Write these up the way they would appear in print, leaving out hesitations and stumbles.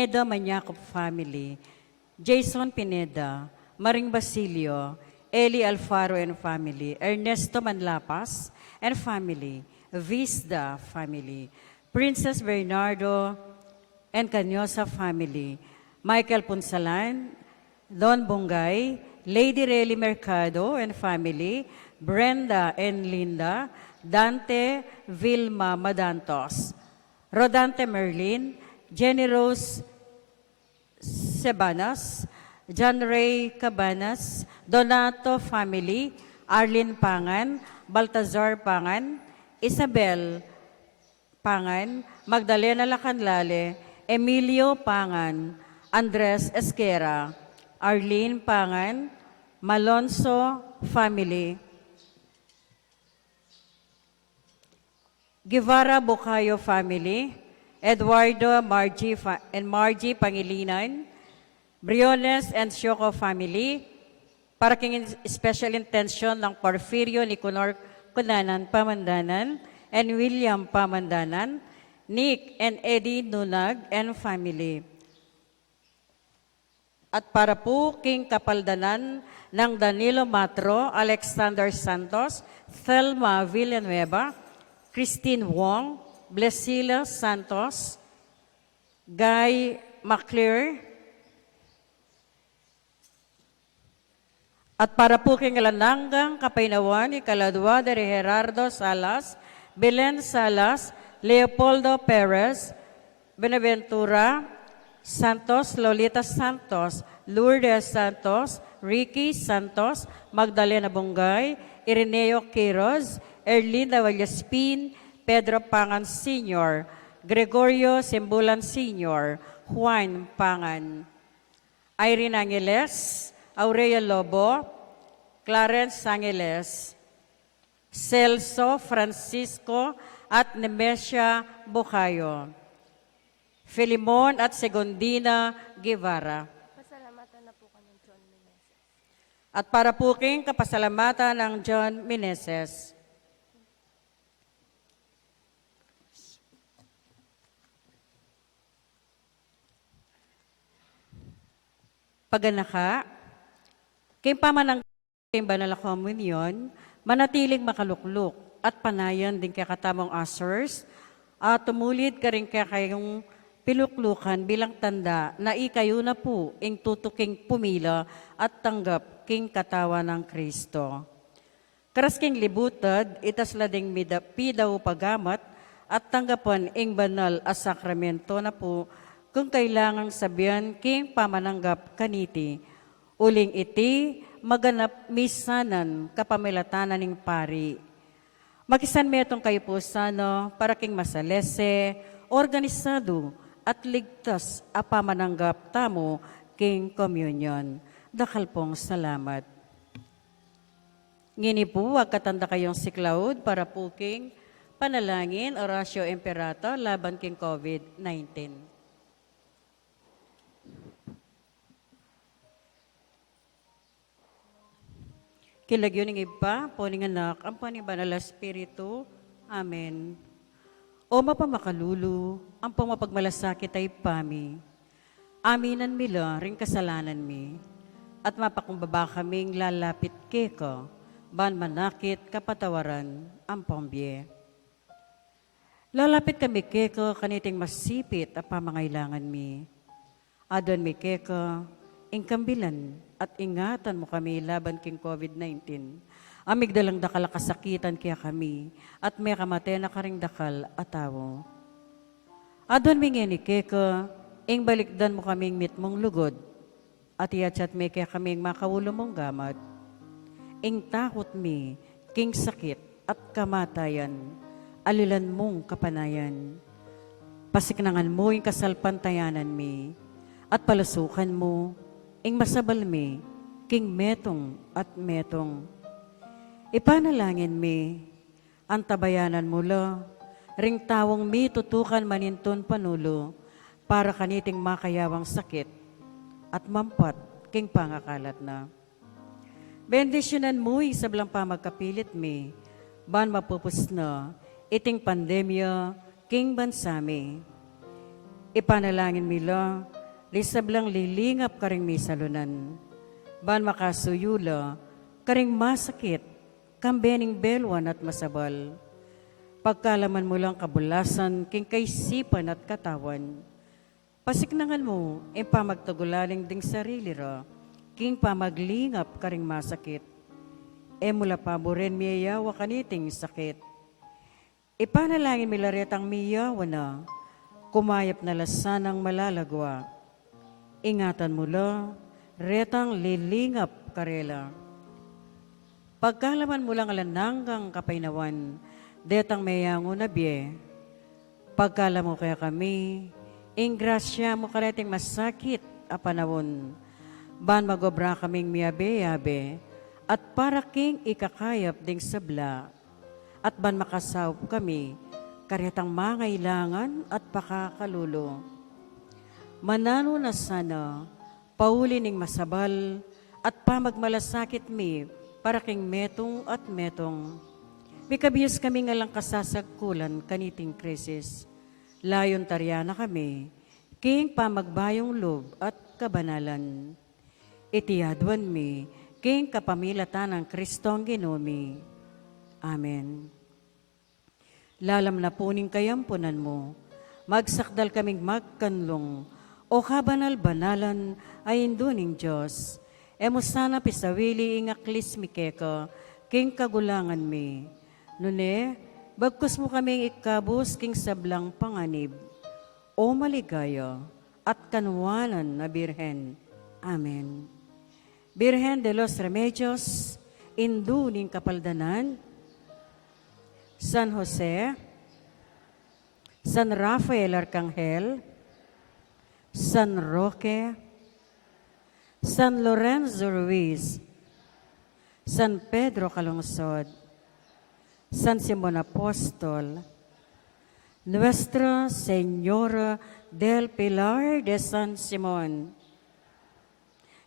Pineda Maniaco family, Jason Pineda, Maring Basilio, Eli Alfaro and family, Ernesto Manlapas and family, Vizda family, Princess Bernardo and Canyosa family, Michael Punsalan, Don Bongay, Lady Rely Mercado and family, Brenda and Linda, Dante Vilma Madantos, Rodante Merlin, Jenny Rose Sebanas, John Ray Cabanas, Donato family, Arlene Pangan, Baltazar Pangan, Isabel Pangan, Magdalena Lacanlale, Emilio Pangan, Andres Esquera, Arlene Pangan, Malonzo family, Guevara Bucayo family, Eduardo and Margie Pangilinan, Briones and Shoko family, paraking special intention ng Porfirio Nicanor Cunanan Pamandanan and William Pamandanan, Nick and Eddie Nunag and family. At para po king kapaldanan ng Danilo Matro, Alexander Santos, Thelma Villanueva, Christine Wong, Blesila Santos, Guy McClure, at para po king Lananggang Kapainawan, Ikaladwa de Gerardo Salas, Belen Salas, Leopoldo Perez, Benaventura Santos, Lolita Santos, Lourdes Santos, Ricky Santos, Magdalena Bongay, Ireneo Quiroz, Erlinda Vallaspin, Pedro Pangan Sr., Gregorio Simbulan Sr., Juan Pangan, Irene Angeles, Aurea Lobo, Clarence Angeles, Celso Francisco at Nemesia Bucayo, Filimon at Segundina Guevara. Pasalamatan na po kami John Meneses. At para po king kapasalamatan ng John Meneses. Paganaka, kay pamanang kay banal komunyon, manatiling makalukluk at panayan din kay katamong asers, at tumulid ka rin kayong piluklukan bilang tanda na ikayo na po ing tutuking pumila at tanggap king katawa ng Kristo. Karas king libutad, itas lading pidaw pagamat at tanggapan ing banal as sakramento na po kung kailangang sabihan king pamananggap kaniti, uling iti maganap misanan kapamilatanan ning pari. Makisan metong kayo po sano para king masalese, organisado at ligtas a pamananggap tamo king communion. Dakal pong salamat. Ngini po, wag katanda kayong siklaud para po king panalangin, orasyo imperato, laban king COVID-19. Kilagyo ng iba, po ning anak, ang panibana Espiritu. Amen. O mapamakalulu, ang pamapagmalasakit ay pami. Aminan mila ring kasalanan mi. At mapakumbaba kaming lalapit keko, ban manakit kapatawaran ang pambye. Lalapit kami keko kaniting masipit at pamangailangan mi. Adon mi keko, ingkambilan at ingatan mo kami laban king COVID-19. Amigdalang dakal kasakitan kaya kami at may kamate na karing dakal atawo. Adon mingeni keka, ing balikdan mo kaming mitmong lugod at iachat may kaya kaming makawulo mong gamat. Ing takot mi, king sakit at kamatayan, alilan mong kapanayan. Pasiknangan mo ing kasalpantayanan mi at palasukan mo ing masabal mi, king metong at metong. Ipanalangin mi, ang tabayanan mo lo, ring tawong mi tutukan maninton panulo, para kaniting makayawang sakit, at mampat king pangakalat na. Bendisyonan mo isablang pamagkapilit mi, ban mapupus na, iting pandemya, king bansami. Ipanalangin mi lo, Lisablang lilingap karing may salunan. Ban makasuyula, karing masakit, kambening belwan at masabal. Pagkalaman mo lang kabulasan, king kaisipan at katawan. Pasiknangan mo, pamagtagulaling ding sarili ra, king pamaglingap karing masakit. Mula paboren miyayawa kaniting sakit. Ipanalangin milaretang miyawa na, kumayap na lasanang malalagwa. Ingatan mo la, retang lilingap karela. Pagkalaman mo lang alananggang kapainawan, detang mayango na biye. Pagkala mo kaya kami, ingrasya mo kareting masakit a panawon. Ban magobra kaming miyabe-yabe, at para king ikakayap ding sabla. At ban makasaw kami, karetang mangailangan at pakakalulo. Manano na sana, pauli ning masabal, at pamagmalasakit mi, para king metong at metong. Mikabiyos kami nga lang kasasagkulan kaniting krisis. Layon taryana kami, king pamagbayong lob at kabanalan. Itiyadwan mi, king kapamilatan ng Kristong Ginomi. Amen. Lalam na puning kayampunan mo, magsakdal kaming magkanlong, o kabanal-banalan ay induning Diyos. Emo sana pisawili ingaklis mi keka, king kagulangan mi. Nune, bagkus mo kaming ikabos king sablang panganib, o maligaya at kanwanan na Birhen. Amen. Birhen de los Remedios, induning kapaldanan, San Jose, San Rafael Arcangel, San Roque, San Lorenzo Ruiz, San Pedro Calungsod, San Simon Apostol, Nuestra Señora del Pilar de San Simon,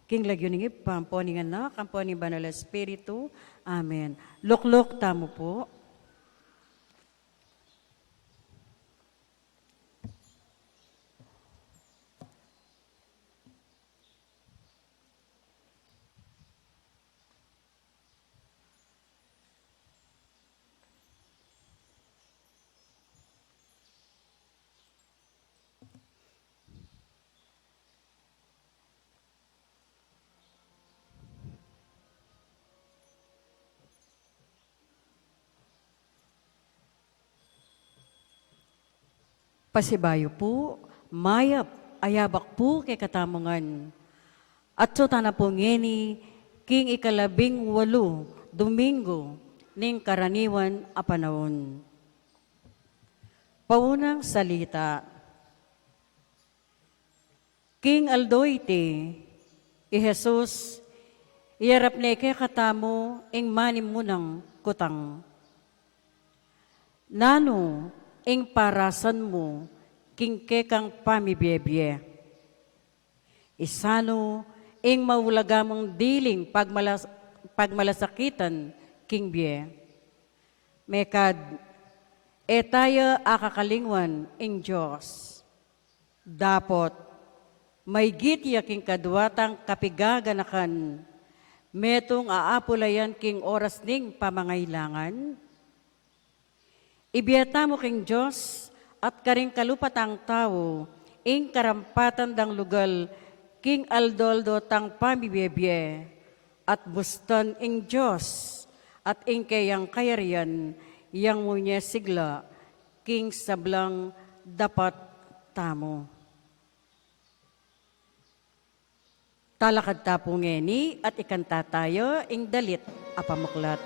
King Lagyuning Ipampo ni Anak, Ampo ni Banal Espiritu. Amen. Luklok tamo po. Pasibayo po, mayap, ayabak po kay katamungan. At so tana po ngeni, king 18, Domingo, ning karaniwan a panahon. Paunang salita. King Aldoite, Jesus, iyarap ne kay katamo, ing manim munang kutang. Nano, ing parasan mo, king kekang pamibiyebye. Isano, ing maulagamong diling pagmalasakitan, king biye. Mekad, tayo akakalingwan, ing Diyos. Dapot, may gitya king kadwatang kapigaganakan, metong aapulayan king oras ning pamangailangan. Ibiyata mo king Diyos at karing kalupatang tao, ing karampatan dang lugal, king aldoldo tang pamibiyebye, at bustan ing Diyos, at ing kayang kayarian, yang munye sigla, king sablang dapat tamo. Talakad tapo ngeni at ikanta tayo, ing dalit apamuklat.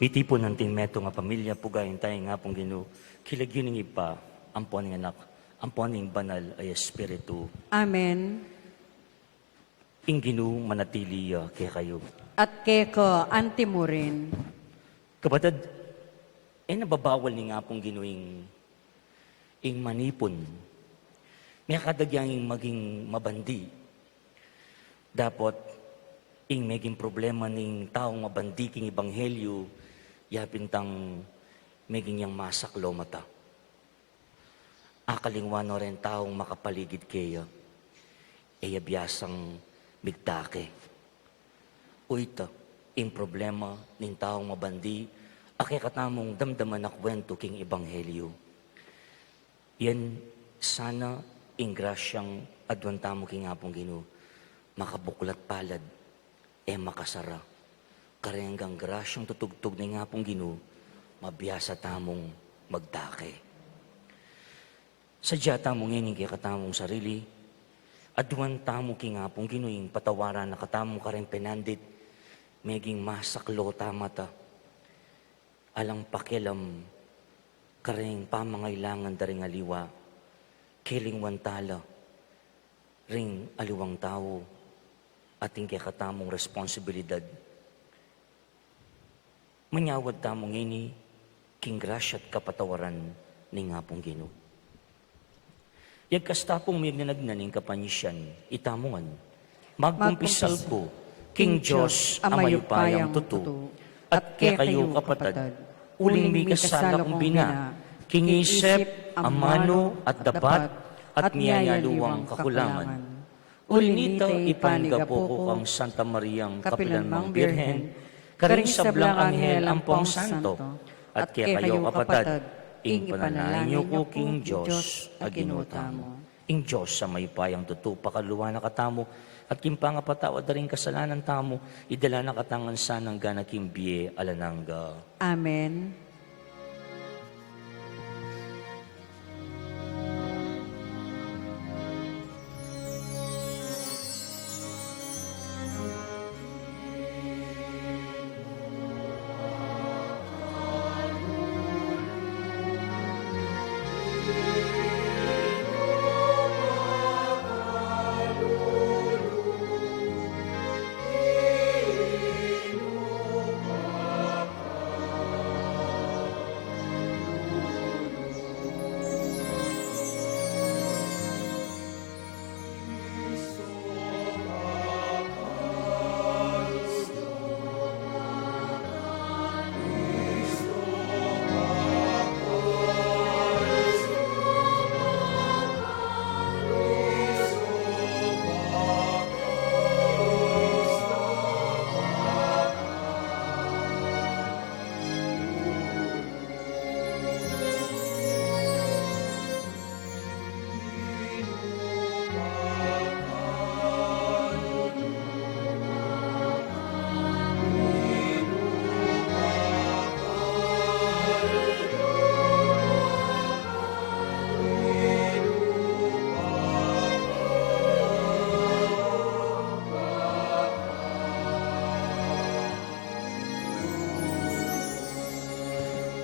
Iti po nantin meto nga pamilya, pugayin tayo nga pong Ginoo, kilagyan ng ipa, ang po ng anak, ang po ng banal ay Espiritu. Amen. Ing Ginoo manatili kaya kayo. At keko, anti mo rin. Kapatid, nababawal ni nga pong Ginoo ing manipon. May kadagyang maging mabandi. Dapat, ing maging problema ning taong mabandi king ebanghelyo, yapintang maging yang masaklo mata. Akalingwano rin taong makapaligid kaya, biyasang migtake. Uyta, ing problema ning taong mabandi, katamong damdaman na kwento king ebanghelyo. Yan, sana ing grasyang adwantamo king apong Ginoo, makabuklat palad, makasara. Karenggang grasyang tutugtog ni nga pong Ginoo, mabiyasa tamong magdake. Sadya tamong ining kaya katamong sarili, aduan tamo ki nga pong Ginoo, yung patawaran na katamong kareng penandit, meging masaklo tamata, alang pakilam, kareng pamangailangan daring aliwa, kiling wantala, ring aliwang tao, ating kaya katamong responsibilidad. Manyawad tamong ini, king grasya at kapatawaran ni nga pong Ginoo. Yagkastapong may nanagnaning kapanisyan, itamongan, magkumpisal ko, king Diyos, amayupayang tutu, at kaya kayo kapatad, uling may kasala kong bina, king isip, amano at dapat, at niyayaluwang kakulaman. Ulinita ipanigapo ko kang Santa Mariang Kapilanmang Birhen, karing sablang anghel ampong santo, at kaya kayo kapatad, ing panalangin niyo ko king Diyos, aginutamo. Ing Diyos sa may payang tutu, pakaluwa na katamo, at kimpangapatawad na rin kasalanan tamo, idala na katangan sanang gana kimbiye alanangga. Amen.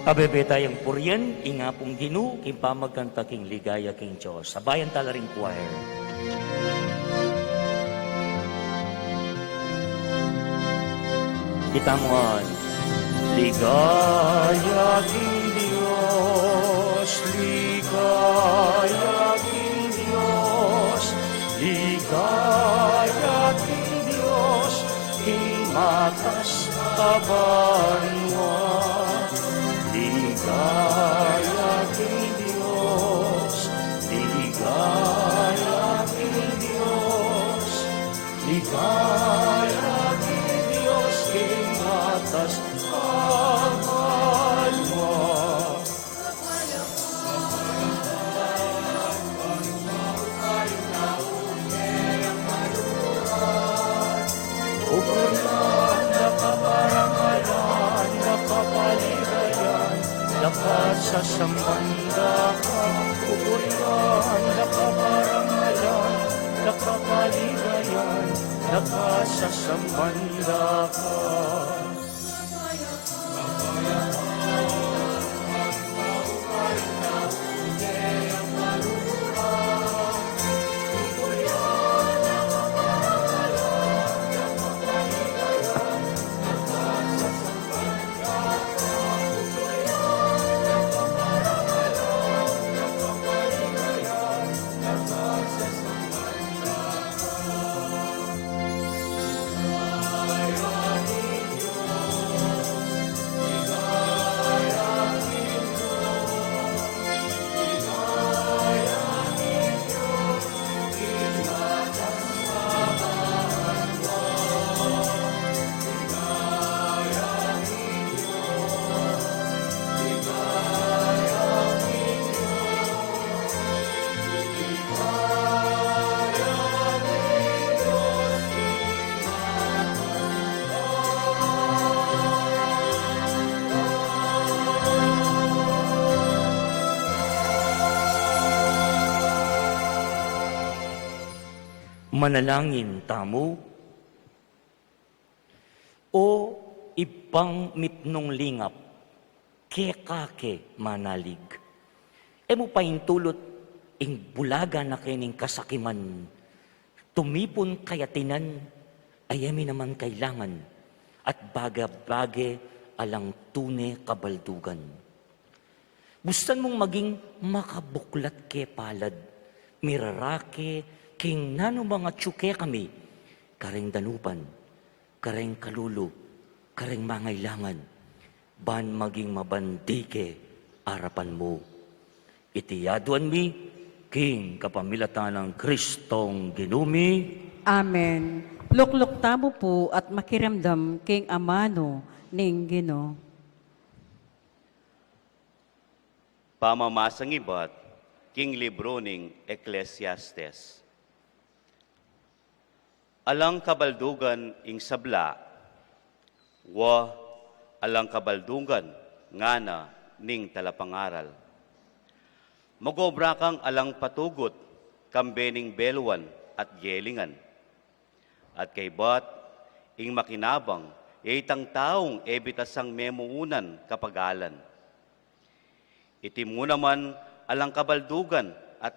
Abebe tayong puryan, inga pong Ginoo, kimpamagkanta king ligaya king Diyos. Sabayan talaring choir. Kita mo an. Ligaya king Diyos, ligaya king Diyos, ligaya king Diyos, king matas kabanwa. Ligaya king Diyos, ligaya king Diyos, ligaya king Diyos, king atas kabanwa. Ukuran, nakabarangalan, nakapaligayan, lakas sa sambanda ka. Ukuran, nakabarangalan, nakapaligayan, lakas sa sambanda ka. Manalangin tamo, o ibang mitnong lingap, kekake manalig. Emo paintulot, ing bulaga na kining kasakiman, tumipon kayatinan, ayami naman kailangan, at baga-bage alang tune kabaldugan. Gustan mong maging makabuklat ke palad, mirarake, king nano mga tsuke kami, kareng danupan, kareng kalulo, kareng mangailangan, ban maging mabandike arapan mo. Itiyaduan mi, king kapamilatan ng Kristong ginumi. Amen. Lukluk tamo po at makiramdam king amano ning Ginoo. Pamamasang ibat, king libro ning Ecclesiastes. Alang kabaldugan ing sabla, wa alang kabaldugan ngana ning talapangaral. Magobra kang alang patugot, kambening beluan at yelingan. At kay bat, ing makinabang, itang taong ebitasang memuunan kapagalan. Itimu naman alang kabaldugan at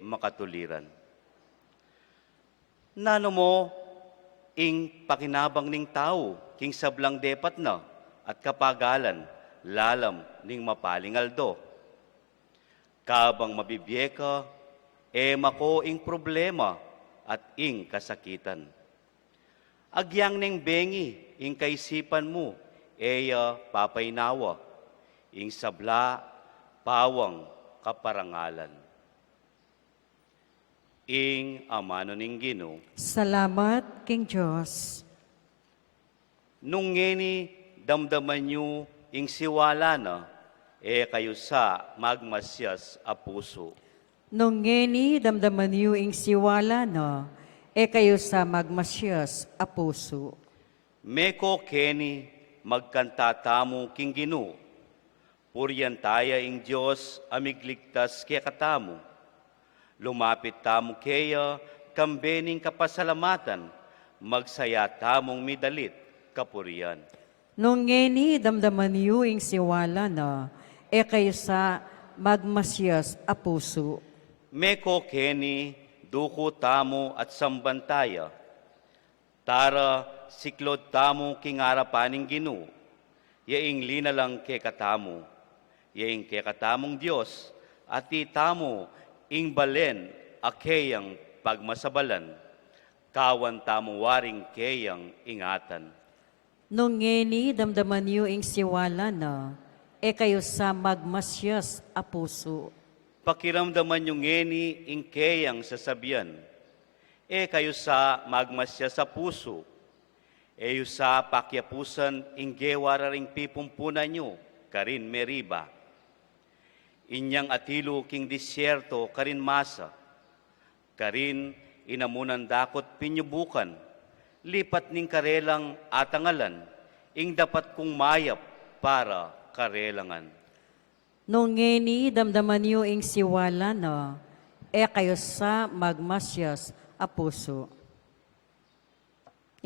makatuliran. Nano mo, ing pakinabang ning tao, king sablang depat na, at kapagalan, lalam ning mapalingaldo. Kabang mabibiyeka, mako ing problema at ing kasakitan. Agyang ning bengi, ing kaisipan mo, papaynawa, ing sabla, pawang kaparangalan. Ing amano ning Ginoo. Salamat, King Diyos. Nung ngeni damdaman nyo ing siwala na, kayo sa magmasyas a puso. Nung ngeni damdaman niyo ing siwala na, kayo sa magmasyas a puso. Meko keni magkantatamo king Ginoo. Puryan taya ing Diyos amigligtas kaya katamo. Lumapit tamo kaya kambening kapasalamatan, magsaya tamong midalit kapurian. Nung ngeni damdaman niyo ing siwala na, kayo sa magmasyas a puso. Meko keni duko tamo at sambantaya. Tara siklod tamo kingarapaning Ginoo. Yaing linalang ke katamo. Yaing ke katamong Diyos at itamo ing balen akeyang pagmasabalan. Kawan tamo waring keyang ingatan. Nung ngeni damdaman niyo ing siwala na, kayo sa magmasyas a puso. Pakiramdaman yung ngeni ing keyang sasabihan. Kayo sa magmasya sa puso. Yung sa pakyapusan ing gewararing pipumpunan nyo, karin meriba. Inyang atilo king disyerto, karin masa. Karin inamunan dakot pinyubukan. Lipat ning karelang atangalan, ing dapat kong mayap para karelangan. Nung ngeni damdaman niyo ing siwala na, kayo sa magmasyas a puso.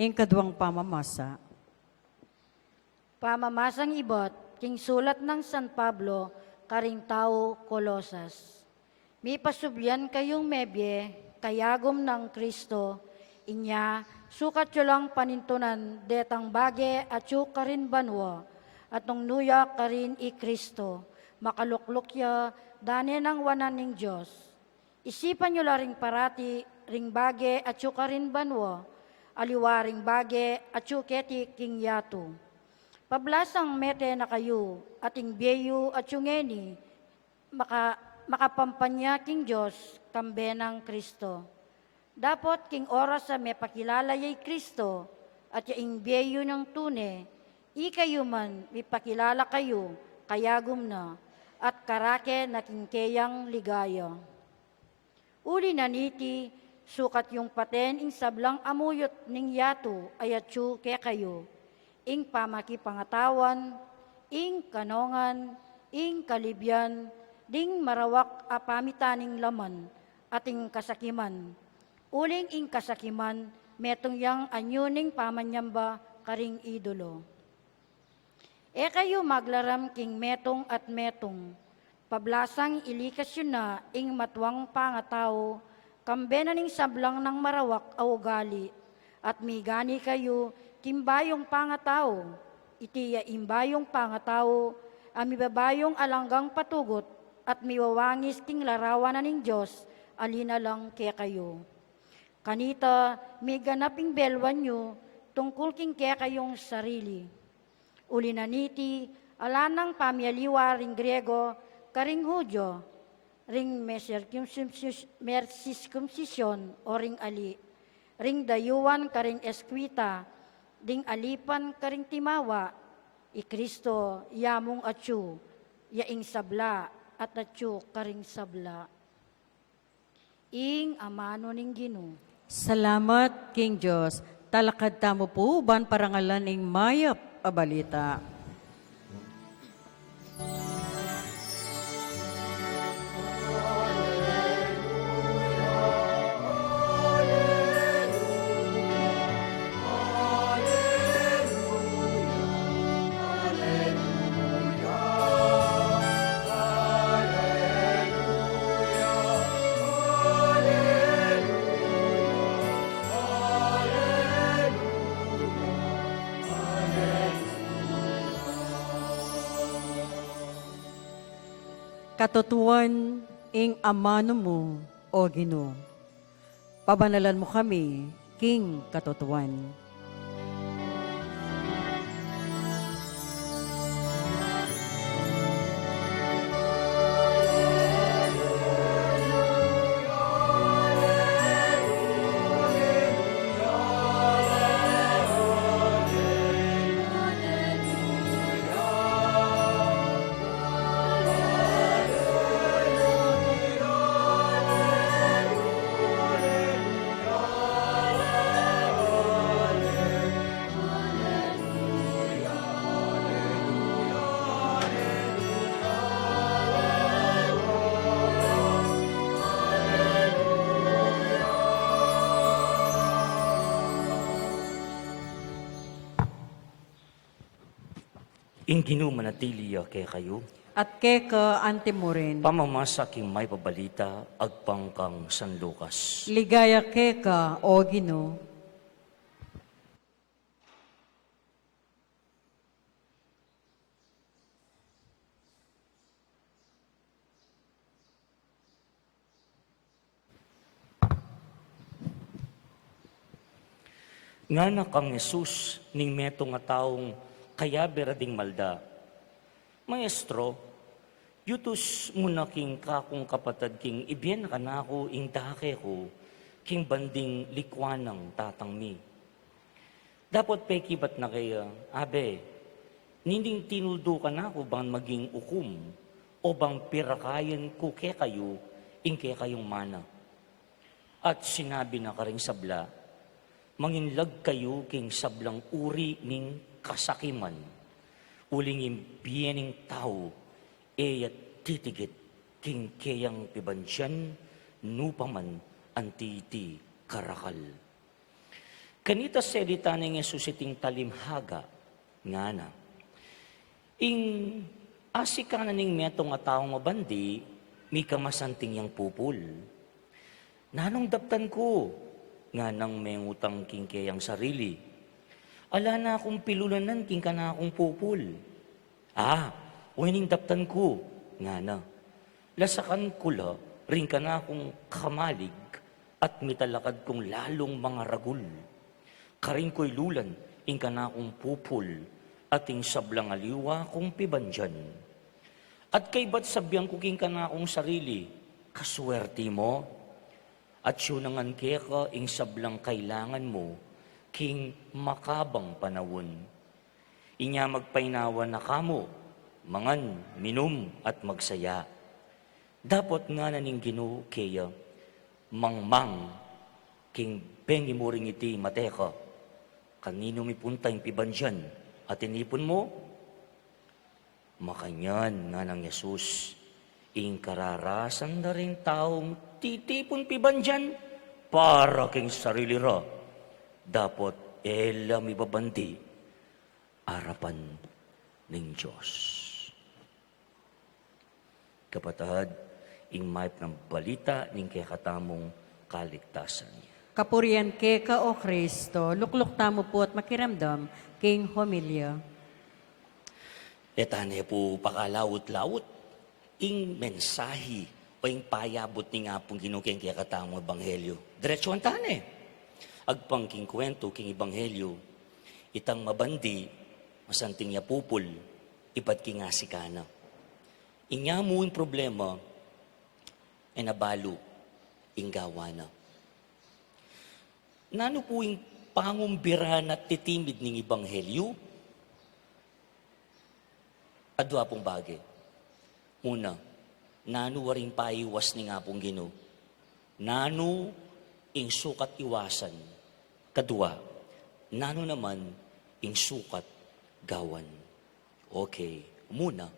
Ing kaduang pamamasa. Pamamasang ibot, king sulat ng San Pablo, karing tao Kolosas. Mi pasubyan kayong mebye, kayagom ng Kristo, inya, sukat yo lang panintunan, detang bage at yu karin banwa, at nung nuya karin i Kristo, makalukluk ya, dane ng wanan ng Diyos. Isipan nyo la ring parati, ring bage at yu karin banwa, aliwaring bage at yu keti king yato. Pablasang mete na kayo, ating beyo at yu ngeni, makapampanya king Diyos, kambe ng Kristo. Dapat king oras sa may pakilala yay Kristo, at yaing beyo ng tune, ikayo man, mipakilala kayo, kayagom na, at karake na kingkeyang ligaya. Uli na niti, sukat yung paten ing sablang amuyot ning yato ayatsu ke kayo, ing pamakipangatawan, ing kanongan, ing kalibyan, ding marawak apamitaning laman, ating kasakiman. uling ing kasakiman, metong yang anyuning pamanyamba karing idolo. E kayo maglaram king metong at metong, pablasang ilikas yun na ing matwang pangatao, kambenaning sablang ng marawak a ugali, at migani kayo kimbayong pangatao, itiya imbayong pangatao, amibabayong alanggang patugot, at miwawangis king larawan na ning Diyos, alina lang kaya kayo. Kanita, may ganaping belwan nyo, tungkol king kaya kayong sarili. Ulinaniti, alanang pamyaliwa ring Grego, karing Hudyo, ring mercircumcision o ring ali, ring dayuan karing eskwita, ding alipan karing timawa, i Kristo yamong atyu, yaing sabla at atyu karing sabla. Ing amano ning Ginoo. Salamat, King Diyos. Talakad tamo po, ban parangalan ing mayap a balita. Katotuan ing amano mo, o Ginoo. Pabanalan mo kami, King Katotuan. Ing Ginoo manatili kay kayo, At keka antimorin, pamamasa king may pabalita, agpangkang San Lucas. ligaya keka, o Ginoo. Nga na kang Jesus, ning meto nga taong kaya berading malda. Maestro, yutos muna king kakong kapatad king ibyen ka na ako ing dake ko, king banding likwanang tatangmi. Dapat pekibat na kaya, abe, ninding tinuldo ka na ako bang maging ukum, o bang pirakayan ko ke kayo, ing ke kayong mana. At sinabi na ka ring sabla, manginlag kayo king sablang uri ning kasakiman, uling impiyaning tao, at titigit king kayang pibansyan, nupaman antiti karakal. Kanita sedita ng Jesus iting talimhaga, nga na, ing asika na ning metong nga taong mabandi, mi kamasanting yang pupul. Nanong daptan ko, nga nang may utang king kayang sarili. Ala na akong pilulanan king ka na akong pupul. Wining daptan ko, nga na. Lasakan ko la, ring ka na akong kamalig, at mitalakad kong lalong mga ragul. Karing ko'y lulan, ing ka na akong pupul, at ing sablang aliwa kong pibanjan. At kay ba't sabihan ko king ka na akong sarili, kaswerte mo, at syunangan keka ing sablang kailangan mo, king makabang panawon. Inya magpainawan na kamo, mangan, minum at magsaya. Dapat nga na ning Ginoo kaya, mangmang, king pengi mo ring iti mateka, kanino mi punta yung pibansyan, at inipon mo, makanyan nga ng Yesus, ing kararasan na rin taong titipon pibansyan, para king sarili ra, dapat elam ibabandi, arapan ng Diyos. Kapatahad, ing mayp ng balita ning kaya katamong kaligtasan niya. Kapurian keka o Kristo, lukluk tamo po at makiramdam, king homilya. Etane po pakalawot-lawot, ing mensahe o ing payabot ni nga pong ginukeng kaya katamong ebanghelyo. Diretso ang tane. Agpang king kwento, king ebanghelyo, itang mabandi, masanting niya pupul, ipat king asikana. Inya mo yung problema, ay nabalo, ing gawana. Nano po yung pangumbirahan at titimid ng ebanghelyo? Adwa pong bagay. Una, nano waring paiwas ni nga pong Ginoo. Nano ing sukat iwasan. Kadua, nano naman ing sukat gawan. Okay. Muna,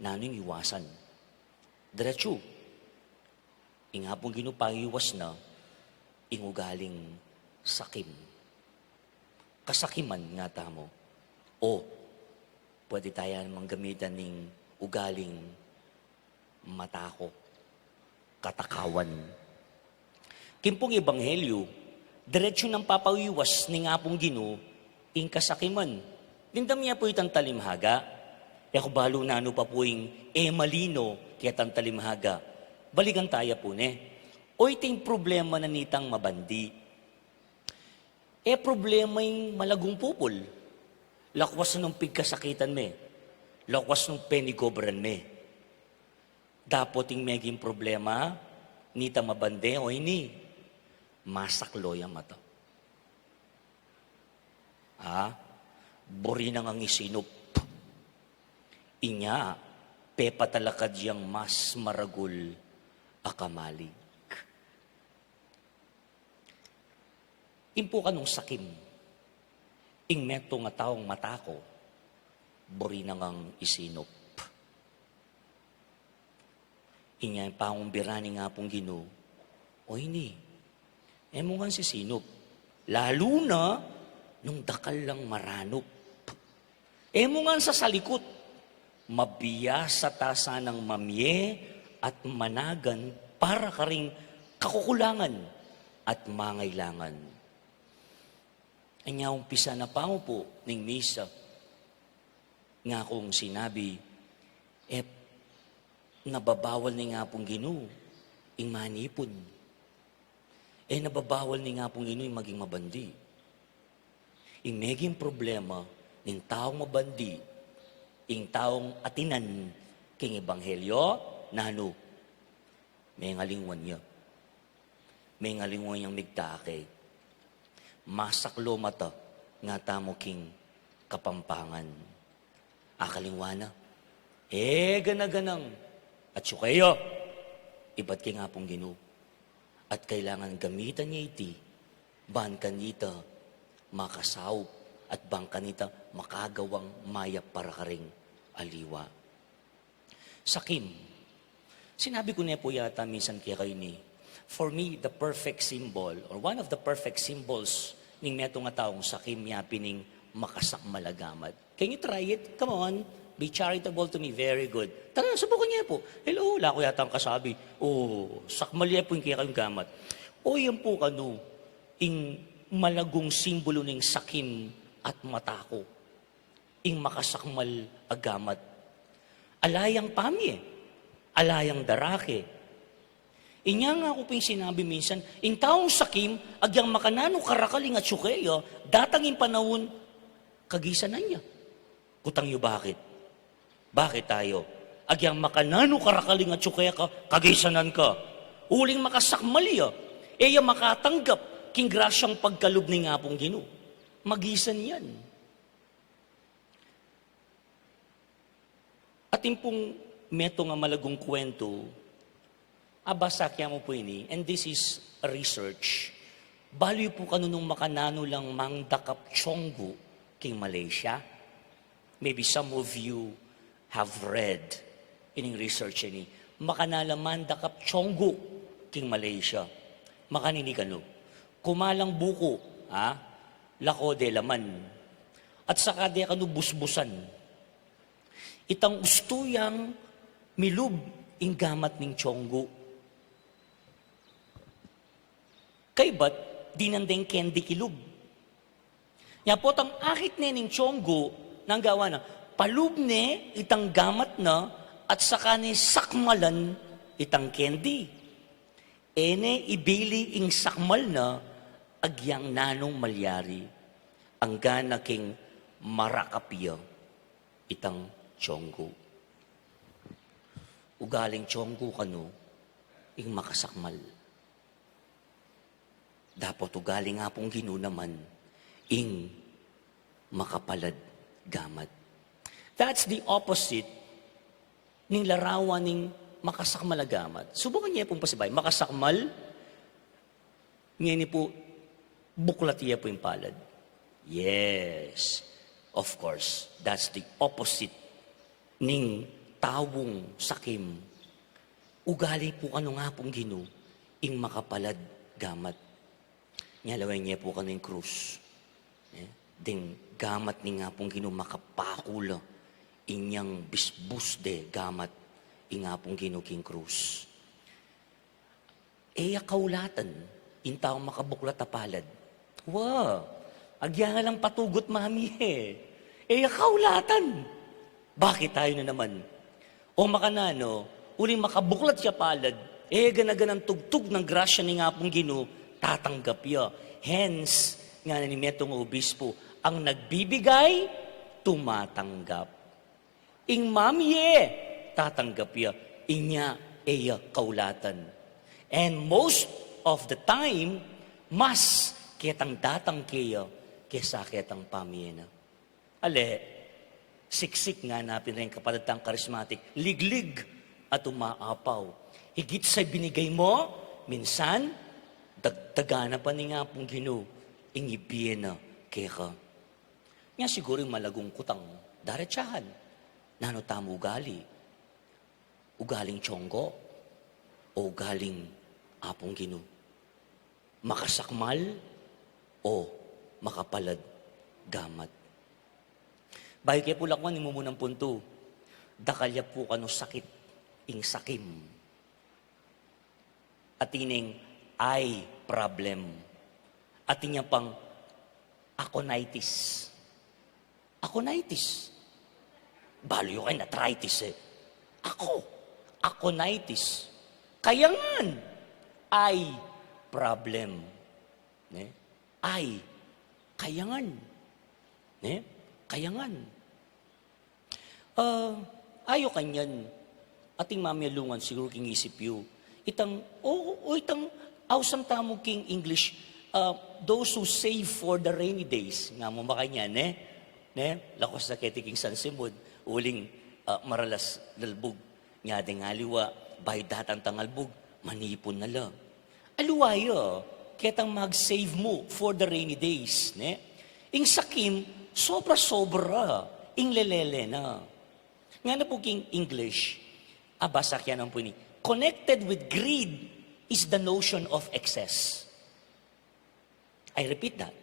nano yung iwasan. Diretso. Ing nga pong Ginoo paiwas na ing ugaling sakim. Kasakiman nga tamo. O, pwede tayo namang gamitan ng ugaling matako, katakawan. Kimpong ebanghelyo, diretsyo ng papawiwas ni nga pong Ginoo, ing kasakiman. Lindam niya po itang talimhaga. Kaya balo na ano pa po yung malino kaya tang talimhaga. Balikan tayo po ne. O iting problema na nitang mabandi. Problema yung malagong pupol. Lakwas nung pigkasakitan me. Lakwas nung penigobran me. Dapat yung meging problema, nita mabande o ini, masaklo yung mata. Bori nang ang isinop. Inya, pepatalakad yang mas maragul akamalig. Impo ka nung sakim. Ing meto nga taong matako, bori nang isinop. Inya yung pangumbirani nga pong Ginoo, o ini, mo nga si sinop. Lalo na, nung dakal lang maranop. Mo nga sa salikot, mabiya sa tasa ng mamye at managan para ka ring kakukulangan at mangailangan. Anya umpisa na pa po ning misa. Nga kong sinabi, nababawal ni nga pong Ginoo ing manipon. Nababawal ni nga pong Ginoo ing maging mabandi. Ing meging problema ning taong mabandi, ing taong atinan king ebanghelyo, nano, may ngalingwan niya. May ngalingwan niyang migtake. Masaklo mata nga tamo king kapampangan. Akalingwana. Ganaganang. At sukayo, iba't kay nga pong Ginoo. At kailangan gamitan niya iti, ban kanita makasaw, at bang kanita makagawang mayap para karing aliwa. Sakim. Sinabi ko na po yata minsan kaya kayo ni, for me, the perfect symbol, or one of the perfect symbols ng neto nga taong sakim yapining makasakmalagamat. Can you try it? Come on. Be charitable to me. Very good. Tara, subukan niya po. Hello, wala ko yata ang kasabi. Sakmalya po yung kaya kayong gamat. Yan po kano, ing malagong simbolo ng sakim at matako. Ing makasakmal agamat. Alayang pamye. Alayang darake. Inya nga ako ping sinabi minsan, ing taong sakim, agyang makanano karakaling at sukeyo, datangin panahon, kagisanan niya. Kutang yu bakit? Bakit tayo? Agyang makanano karakaling at sukeyo ka, kagisanan ka. Uling makasakmaliya, makatanggap, king grasyang pagkalub ni nga pong Ginoo. Magisan yan. At pong meto nga malagong kwento, abasakya mo po ini, and this is a research, baliw po kanunong makanano lang mangdakap Chonggu king Malaysia. Maybe some of you have read ining research ini. Makanala mandakap Chonggu king Malaysia. makanini kano. Kumalang buko, lako de laman. At saka de kano busbusan. Itang ustuyang milub ing gamat ning tiyonggo. Kay ba't di nandeng kendi kilub? Nya po tang akit ne ning tiyonggo nang gawa na, palub ne itang gamat na at saka ni sakmalan itang kendi. Ene ibili ing sakmal na agyang nanong malyari ang gana king marakapya itang tiyonggo. Ugaling tiyonggo kano ing makasakmal. Dapat ugaling nga pong Ginoo naman ing makapalad gamat. That's the opposite ning larawan ning makasakmal na gamat. Subukan niya pong pasibay. Makasakmal, ngayon ni po, buklat niya po yung palad. Yes, of course, that's the opposite ning tawong sakim. Ugali po kano nga pong Ginoo ing makapalad gamat. Nyalaway niya po kano yung krus. Ding gamat ni nga pong Ginoo makapakula inyang bisbus de gamat inga pong Ginoo king krus. Eya kaulatan, intaw makabuklat na palad. Wow, agya nga lang patugot mami Eya kaulatan. Bakit tayo na naman? O makanano, uling makabuklat siya palad, ganaganang tugtog ng grasya ni nga pong Ginoo, tatanggap ya. Hence, nga na ni Metong Obispo, ang nagbibigay, tumatanggap. Ing mamye, tatanggap ya. Inya, eya kaulatan. And most of the time, mas ketang datang kaya, kesa ketang pamye na. Ale, siksik nga napin rin kapalatang karismatik, liglig at umaapaw. Higit sa binigay mo, minsan, dagdagana pa ni nga pong Ginoo, ingibiye na keka. Nga siguro yung malagong kutang, daretsahan, nano tamo ugali. Ugaling tiyonggo, o ugaling apong Ginoo. Makasakmal, o makapalad gamat. Bahay kaya pulakwan, ni mo munang punto, dakalya po kano sakit, ing sakim. At ining eye problem. At inya pang aconitis. Aconitis. Balo kayo arthritis aconitis. Kayangan. Eye problem. Ne? Eye. Kayangan. Ne? Kayangan. Ayo kanyan. Ating mamiyalungan siguro king isip yu. Itang awesome tamo king English, those who save for the rainy days. Nga mo ba kanya, ne? Lakos na keti king sansimod, uling maralas lalbog. Nga ding aliwa, bay datang tangalbog, manipon na la. Aluwayo, ketang mag-save mo for the rainy days, ne? Ing sakim, sobra-sobra, ing lelele na. Nga na po king English, abasa kaya ng po ni, connected with greed is the notion of excess. I repeat that.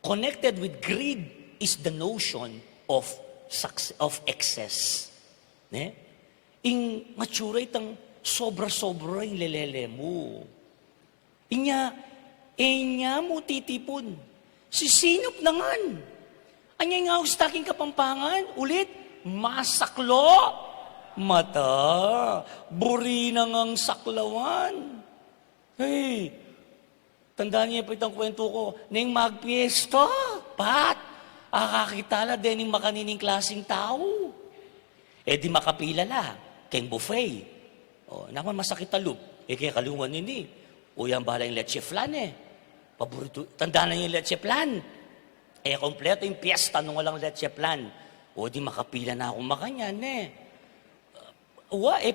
Connected with greed is the notion of excess. Ne? Ing mature itang sobra-sobra yung lelele mo. Inya mo titipon. Sisinop na ngan. Anya nga ustaking kapampangan, ulit, masaklo, mata, buri na ngang saklawan. Hey, tandaan niya po itang kwento ko, ning magpiesto, pat, akakitala din yung makanining klaseng tao. Di makapilala, keng buffet. Naman masakit talub, kaya kalungan nini. Yan bala yung leche flan Paborito, tandaan na yung leche flan. Kompleto yung piyesta nung walang leche flan. Di makapila na akong makanyan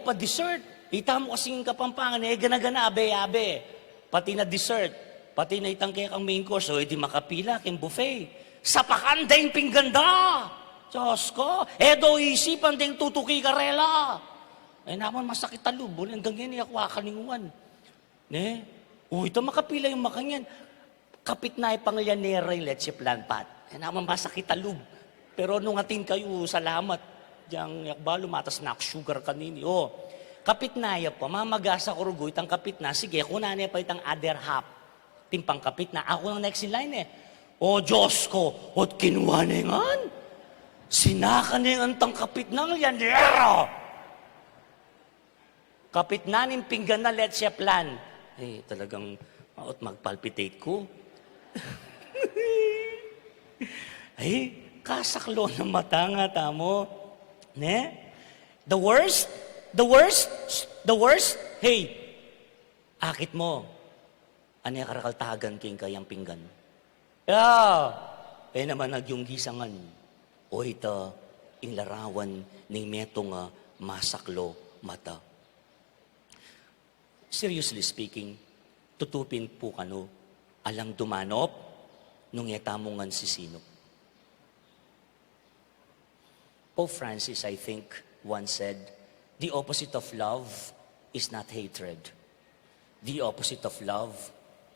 pa-dessert. Ita mo kasing kapampangan, gana-gana, abe-abe. Pati na dessert, pati na itang kaya kang main course, di makapila, king buffet. Sapakan din pingganda! Diyos ko, do isipan din tutuki karela. Naman masakit talubo, hanggang yan ako akalinguan. Uy, ito makapila yung makanyan. Kapit na ipanglanera yung leche plan pat. Eh naman masakit talog. Pero nung atin kayo, salamat. Diyang yakbalo, matas na sugar kanini. Oh, kapit na ya po, mamagasa ko rugo, itang kapit na. Sige, kunan pa itang other half. Timpang kapit na. Ako ang next in line eh. Oh, Diyos ko, at kinuha na yan. Sinaka na yung antang kapit na yan. Kapit na ning pinggan na leche plan. Eh, talagang at magpalpitate ko. Ay, kasaklo ng mata nga tamo. Ne? The worst, hey, akit mo. Ano yung karakaltagan king kayang pinggan? Eh naman nagyong gisangan. O ito, inlarawan ng metong masaklo mata. Seriously speaking, tutupin po kano, alang dumanop, nung etamongan si sino. Pope Francis, I think, once said, the opposite of love is not hatred. The opposite of love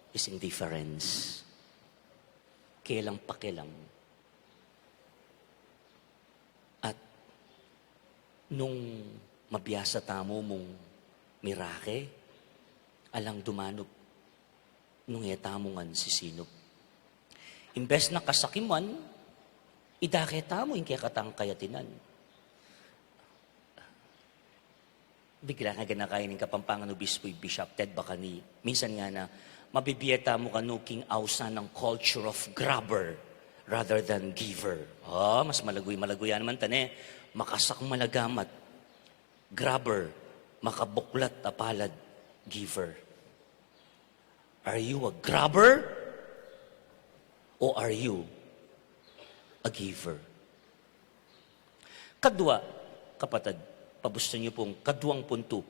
is indifference. Kailang pakilang. At nung mabiyasa tamo mong mirake, alang dumanop, nung etamongan si sino. Imbes na kasakiman, idakita mo yung kaya katangkayatinan. Bigla nga ganakain ng Kapampangan Obispo Bishop Ted Bacani. Minsan nga na, mabibiyeta mo kanuking ausa ng culture of grabber rather than giver. Mas malagoy-malagoy naman tane. Makasak malagamat. Grabber, makabuklat apalad, giver. Are you a grabber? O are you a giver? Kadwa, kapatid, pabusto niyo pong kadwang punto.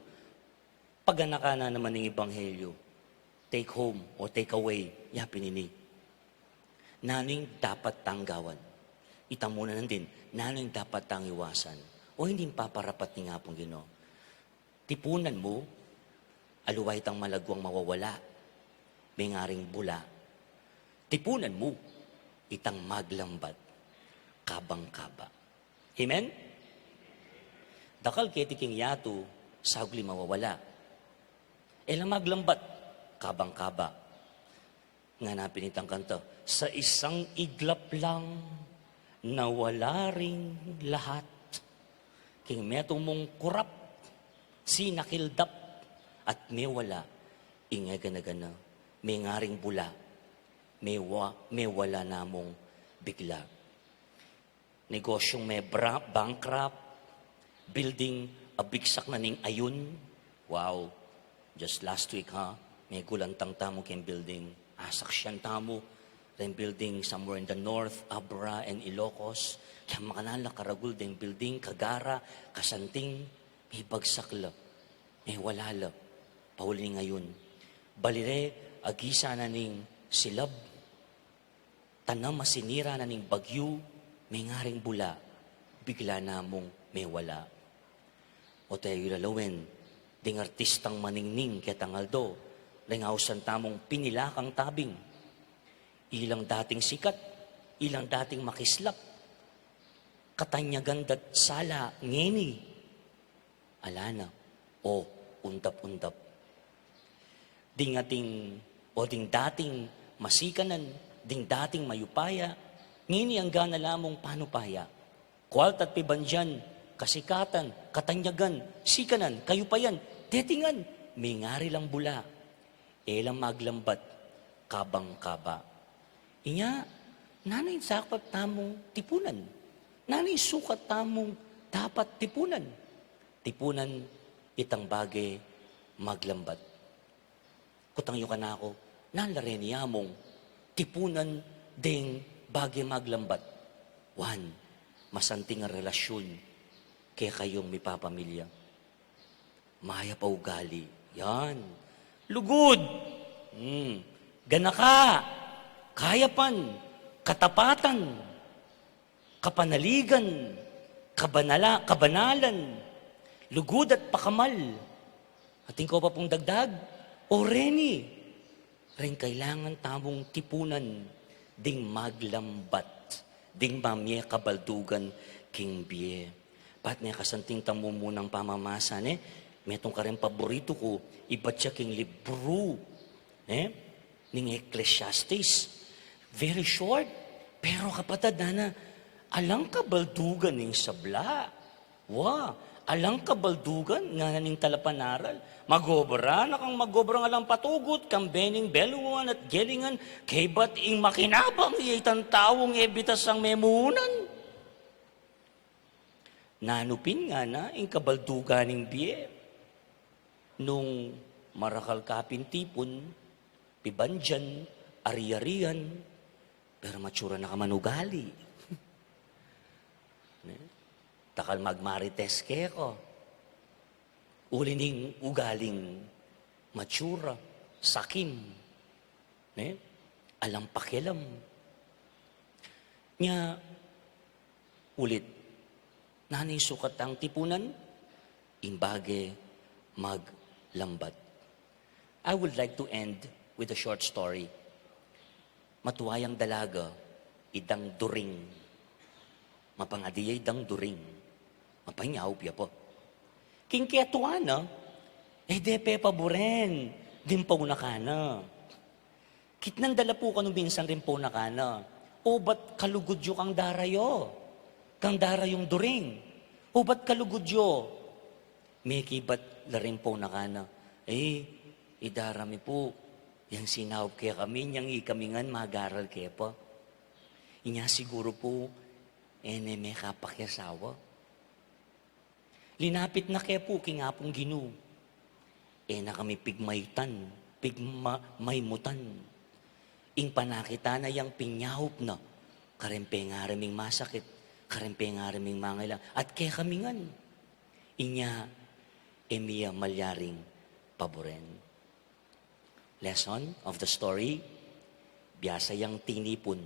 Paganaka na naman ng Ebanghelyo, take home o take away, yapin ini. Naning dapat tanggawan. Ita muna din, naning dapat tangiwasan. O hindi paparapat ni nga pong Ginoo. Tipunan mo, aluway tang malagwang mawawala, may ngaring bula. Tipunan mo, itang maglambat, kabang-kaba. Amen? Dakal ketiking yato, sagli mawawala. Elang maglambat, kabang-kaba. Nga napin itang kanta, sa isang iglap lang, nawala ring lahat. King meto mong kurap, sinakildap, at may wala, ingay gana-gana, may ngaring bula, may wala namong bigla. Negosyong may bankrupt, building a bigsak na ning ayun. Wow, just last week may gulantang tamo kayong building. Asaksyan tamo, then building somewhere in the north, Abra and Ilocos. Kaya makanala karagul din building, Kagara, Kasanting, may bagsak la, may wala la. Pauli ngayon. Balire, agisa na ning silab, tanang masinira na ning bagyo, may ngaring bula, bigla namong may wala. O tayo ilalawin, ding artistang maningning ketangaldo, lingausan tamong pinilakang tabing, ilang dating sikat, ilang dating makislap, katanyagan dat sala, ngeni, alana, o undap-undap. Ding ating, o ding dating masikanan, ding dating mayupaya, ngini ang gana lamong panupaya. Kwalt at pibandyan, kasikatan, katanyagan, sikanan, kayupayan, tetingan, may ngari lang bula, elang maglambat, kabang-kaba. Inya, nanay sapat tamong tipunan. Nanay sukat tamong dapat tipunan. Tipunan, itang bagay, maglambat. Kutang yung ka na ako, nalare niya mong tipunan ding bagay maglambat. One, masanting ang relasyon kaya kayong may papamilya. Maya pa ugali. Yan. Lugod. Ganaka. Kayapan. Katapatan. Kapanaligan. Kabanalan. Lugod at pakamal. Ating ko pa pong dagdag. O Reni. rin kailangan tamong tipunan, ding maglambat, ding mamye kabaldugan, king bie. Pat niya kasanting tamo munang pamamasan metong ka rin paborito ko, iba't siya king libro, ning Ecclesiastes. Very short, pero kapatid na, alang kabaldugan ning sabla. Alang kabaldugan nga ning talapanaral. Magobra na kang magobra nga lang patugot, kang bening beluan at gelingan, kay ba't ing makinabang iyay tawong ebitas ang memunan. Nanupin nga na ing kabaldugan ning biye. Nung marakal kapin tipon, pibandyan, ari-arian, pero matsura na kamanugali. Takal magmarites ko. Ulining ugaling matsura, sakim, alam pakialam. Nya, ulit, nanay sukat ang tipunan, imbage maglambat. I would like to end with a short story. Matuwayang dalaga, idang during. Mapangadiyay idang during. Mapanyaw piya po. Kingketuana, depe paboren, din po na kana. Kitnan dala po ka minsan rin po na kana. O ba't kalugudyo kang darayo? Kang darayong during. O ba't kalugudyo? May kibat la rin po na kana. Idarami po. Yang sinawab kaya kami, yang ikamingan magaral kaya pa. Inya siguro po, may kapakyasawa. Linapit na kaya po, kingapong ginu. Na kami pigmaytan, pigmaymutan. Ing panakita na yang pinyahop na, karempe nga raming masakit, karempe nga raming mangailang, at kaya kamingan. Inya, emiya malyaring paboren. Lesson of the story, biyasa yang tinipon,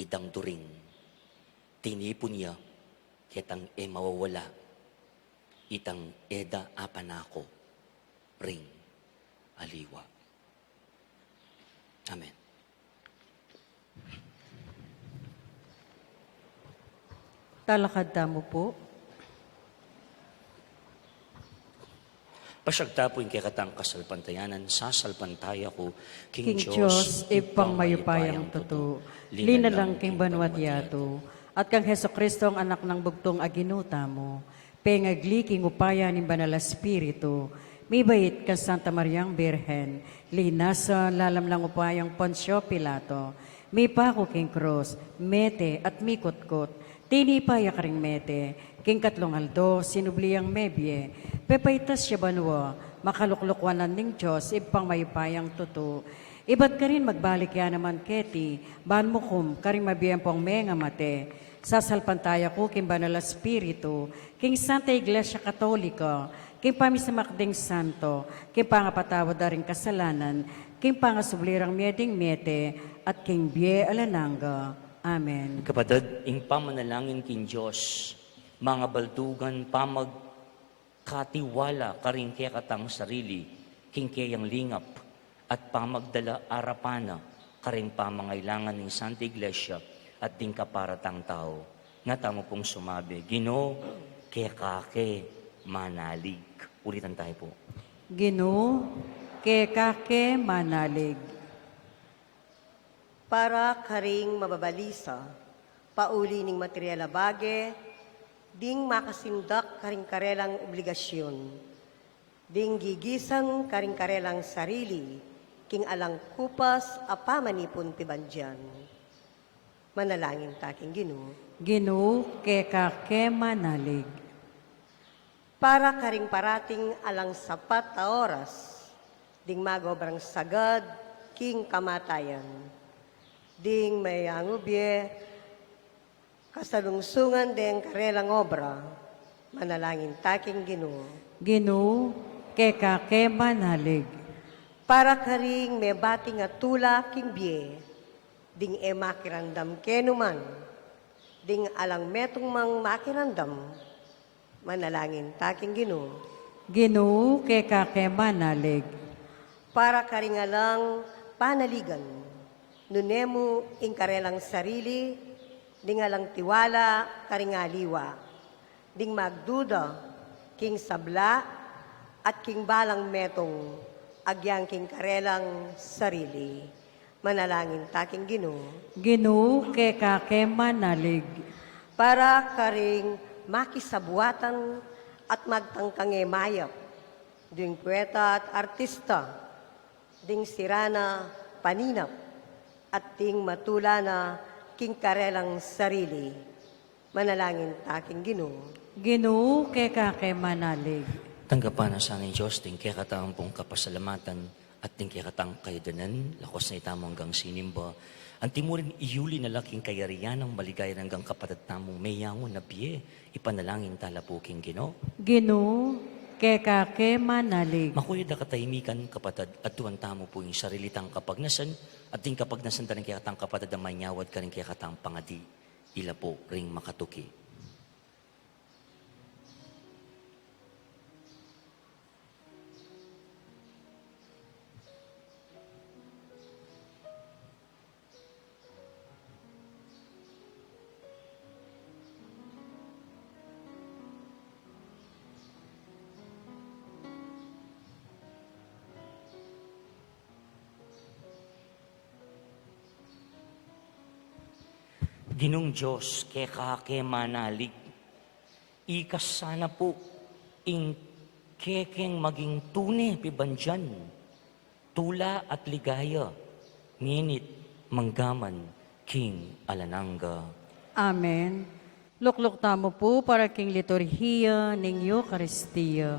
idang during. Tinipon niya, kitang mawawala, itang eda apanako, ring aliwa. Amen. Talakad mo po. Pasyagta po yung kikatang kasalpantayanan, sasalpantaya ko, King Diyos, ipang mayupayang totoo, linalang king banwat yato, at kang Heso Kristo ang anak ng bugtong aginuta mo, pengagli king upaya ni Banal Espiritu, may bait ka Santa Mariang Birhen, linasa lalamlang upayang Poncio Pilato, may pako king cross, mete at mikutkot, tinipaya ka ring mete, king katlong aldo, sinubliyang mebye, pepaitas siya banwa, makaluklukwanan ning Diyos, ipang mayupayang tuto. Iba't ka rin magbalik ya naman keti, ban mo kum, karing mabiyang pong menga mate, sasalpantaya ko, king Banal Espiritu, king Santa Iglesia Katolika, king pamisamakding santo, king pangapatawad da ring kasalanan, king pangasublirang mieding miete, at king bie alananga. Amen. Kapatid, ing pamanalangin king Diyos, mga baldugan pamagkatiwala karing kaya katang sarili, king kayang lingap, at pamagdala arapana, karing pamangailangan ng Santa Iglesia, at ding kaparatang tao. Nga tamo pong sumabi, Ginoo, kaya kake manalig. Ulitan tayo po. Ginoo, keke manalig. Para karing mababalisa, pauli ning material abage, ding makasindak karing karelang obligasyon, ding gigisang karing karelang sarili, king alang kupas apamanipon pibandyan. Manalangin taking Ginoo. Ginoo, keke manalig. Para karing parating alang sapat na oras, ding magobrang sagad, king kamatayan. Ding may angubye, kasalungsungan ding karelang obra, manalangin taking Ginoo. Ginoo, keke manalig. Para karing may bating at tula king biye, ding makirandam kenuman, ding alang metong mang makirandam, manalangin taking Ginoo. Ginoo, keke manalig. Para karing alang panaligan. Nunemo ingkarelang sarili, dingalang tiwala, karingaliwa. Ding magduda, king sabla, at king balang metong, agyang king karelang sarili. Manalangin taking Ginoo. Ginoo, kekake manalig. Para karing makisabuatan at magtangkange mayap. Ding poeta at artista, ding sirana paninap, at ding matulana king karelang sarili. Manalangin taking Ginoo. Ginoo, kekake manalig. Tanggapan na sa ni Diyos, ting kaya katang pong kapasalamatan at ting kaya katang kaydanan, lakos na itamo hanggang sinimba. Ang timurin iyuli na laking kayariyan ng maligaya hanggang kapatid tamong mayangon na biye, ipanalangin tala po king Ginoo. Ginoo, kekake manalig. Makuya da katahimikan kapatid at tuwan tamo po yung sarilitang kapagnasan at ting kapagnasan da rin kaya katang kapatid ang manyawad ka rin kaya katang pangadi. Ila po ring makatuki. Ginong Diyos, kekake manalig, ikas sana po, ing kekeng maging tune pibandyan, tula at ligaya, nginit manggaman, king alananga. Amen. Lukluk tamo po para king liturhiya ning Eucharistia.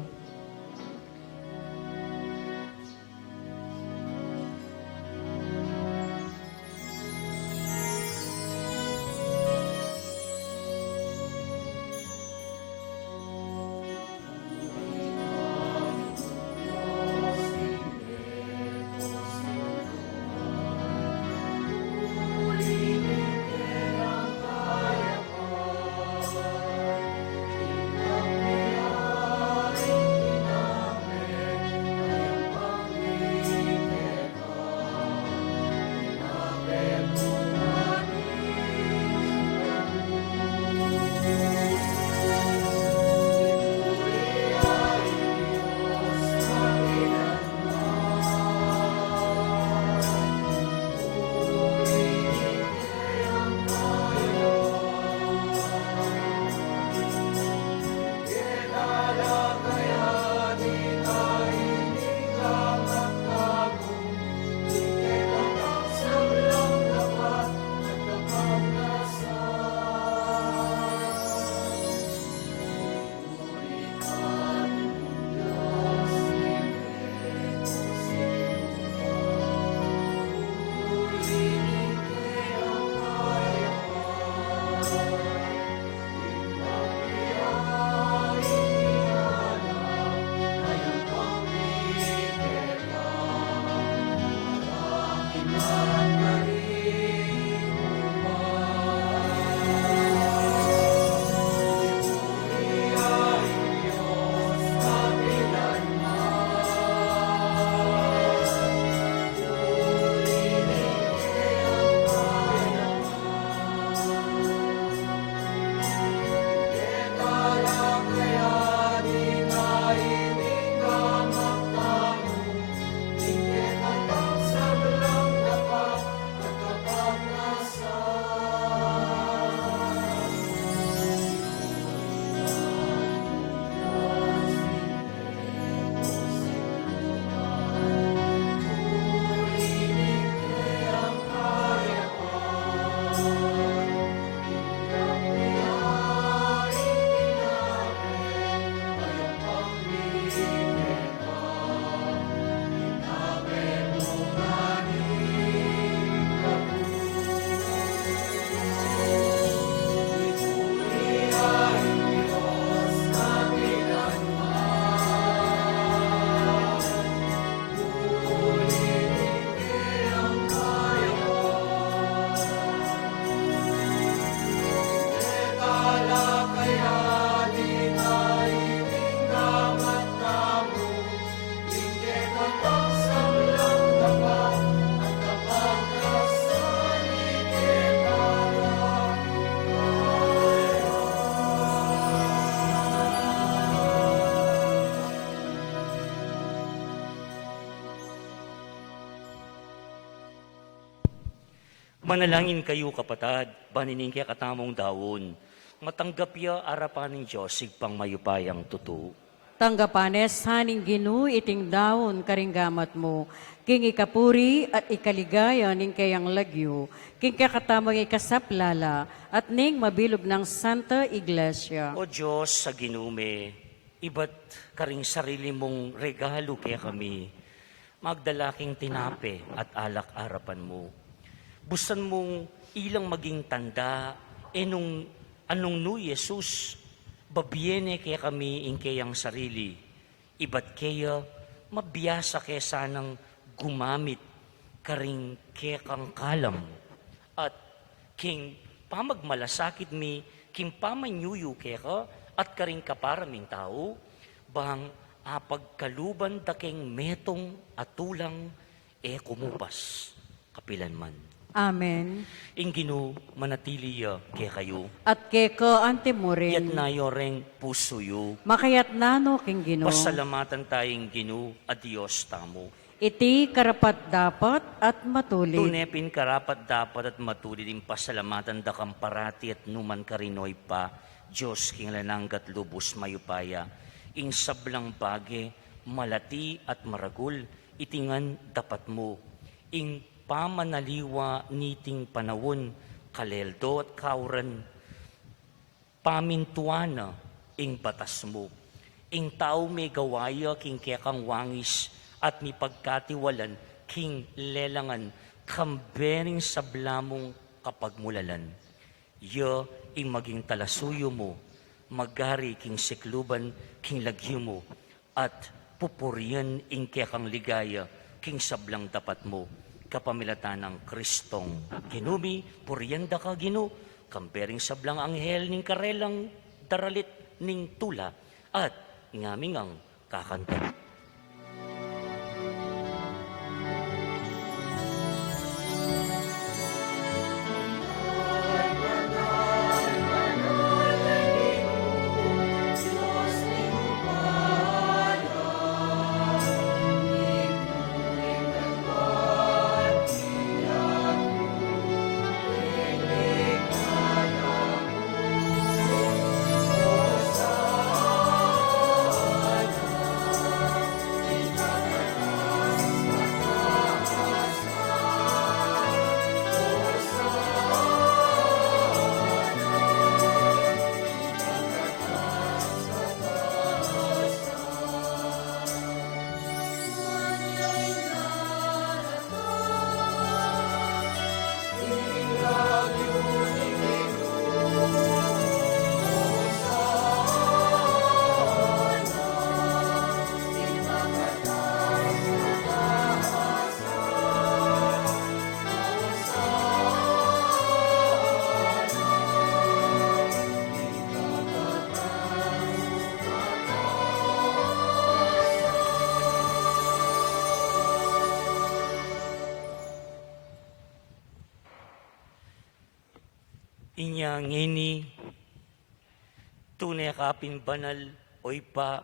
Manalangin kayo kapatad, banining kaya katamong dawon. Matanggap ya arapan ng Diyos, sigpang mayupayang totoo. Tanggapanes, haning ginu, iting daon, karinggamat mo. King ikapuri at ikaligaya ning kayang lagyo. King kakatamang ikasaplala at ning mabilog ng Santa Iglesia. O Diyos sa ginume, iba't karing sarili mong regalo kaya kami. Magdalaking tinape at alak arapan mo. Busan mong ilang maging tanda, anong nu Jesus, babiene kaya kami in kayang sarili. Iba't kaya mabiyasa kaya sanang gumamit karing kaya kang kalam. At king pamagmalasakit mi, king pamanyuyo kaya ka, at karing kaparaming tao, bang apagkaluban daking metong atulang kumupas kapilan man. Amen. Ingino manatiliya kaya kayo. At keko antimurin. Yat na yoreng pusoyo. Makayat nano king gino. Pasalamatan tayong gino a Diyos tamo. Iti karapat dapat at matulig. Tunepin karapat dapat at matuli din pasalamatan da kamparati at numan karinoy pa. Diyos king lananggat lubos mayupaya. Ing sablang bage, malati at maragul, itingan dapat mo. Ing pamanaliwa niting panawon, kaleldo at kauran, pamintuana ing batas mo. Ing tao may gawaya king kekang wangis at mi pagkatiwalan king lelangan kambering sablamong kapagmulalan. Ya ing maging talasuyo mo, magari king sikluban king lagyo mo, at pupurian ing kekang ligaya king sablang dapat mo. Kapamilatan ng Kristong ginumi, purianda ka gino, kambering sablang anghel ning karelang daralit ning tula, at ngaming ang kakanta. Inya ngini, tunay kapin banal, oy pa,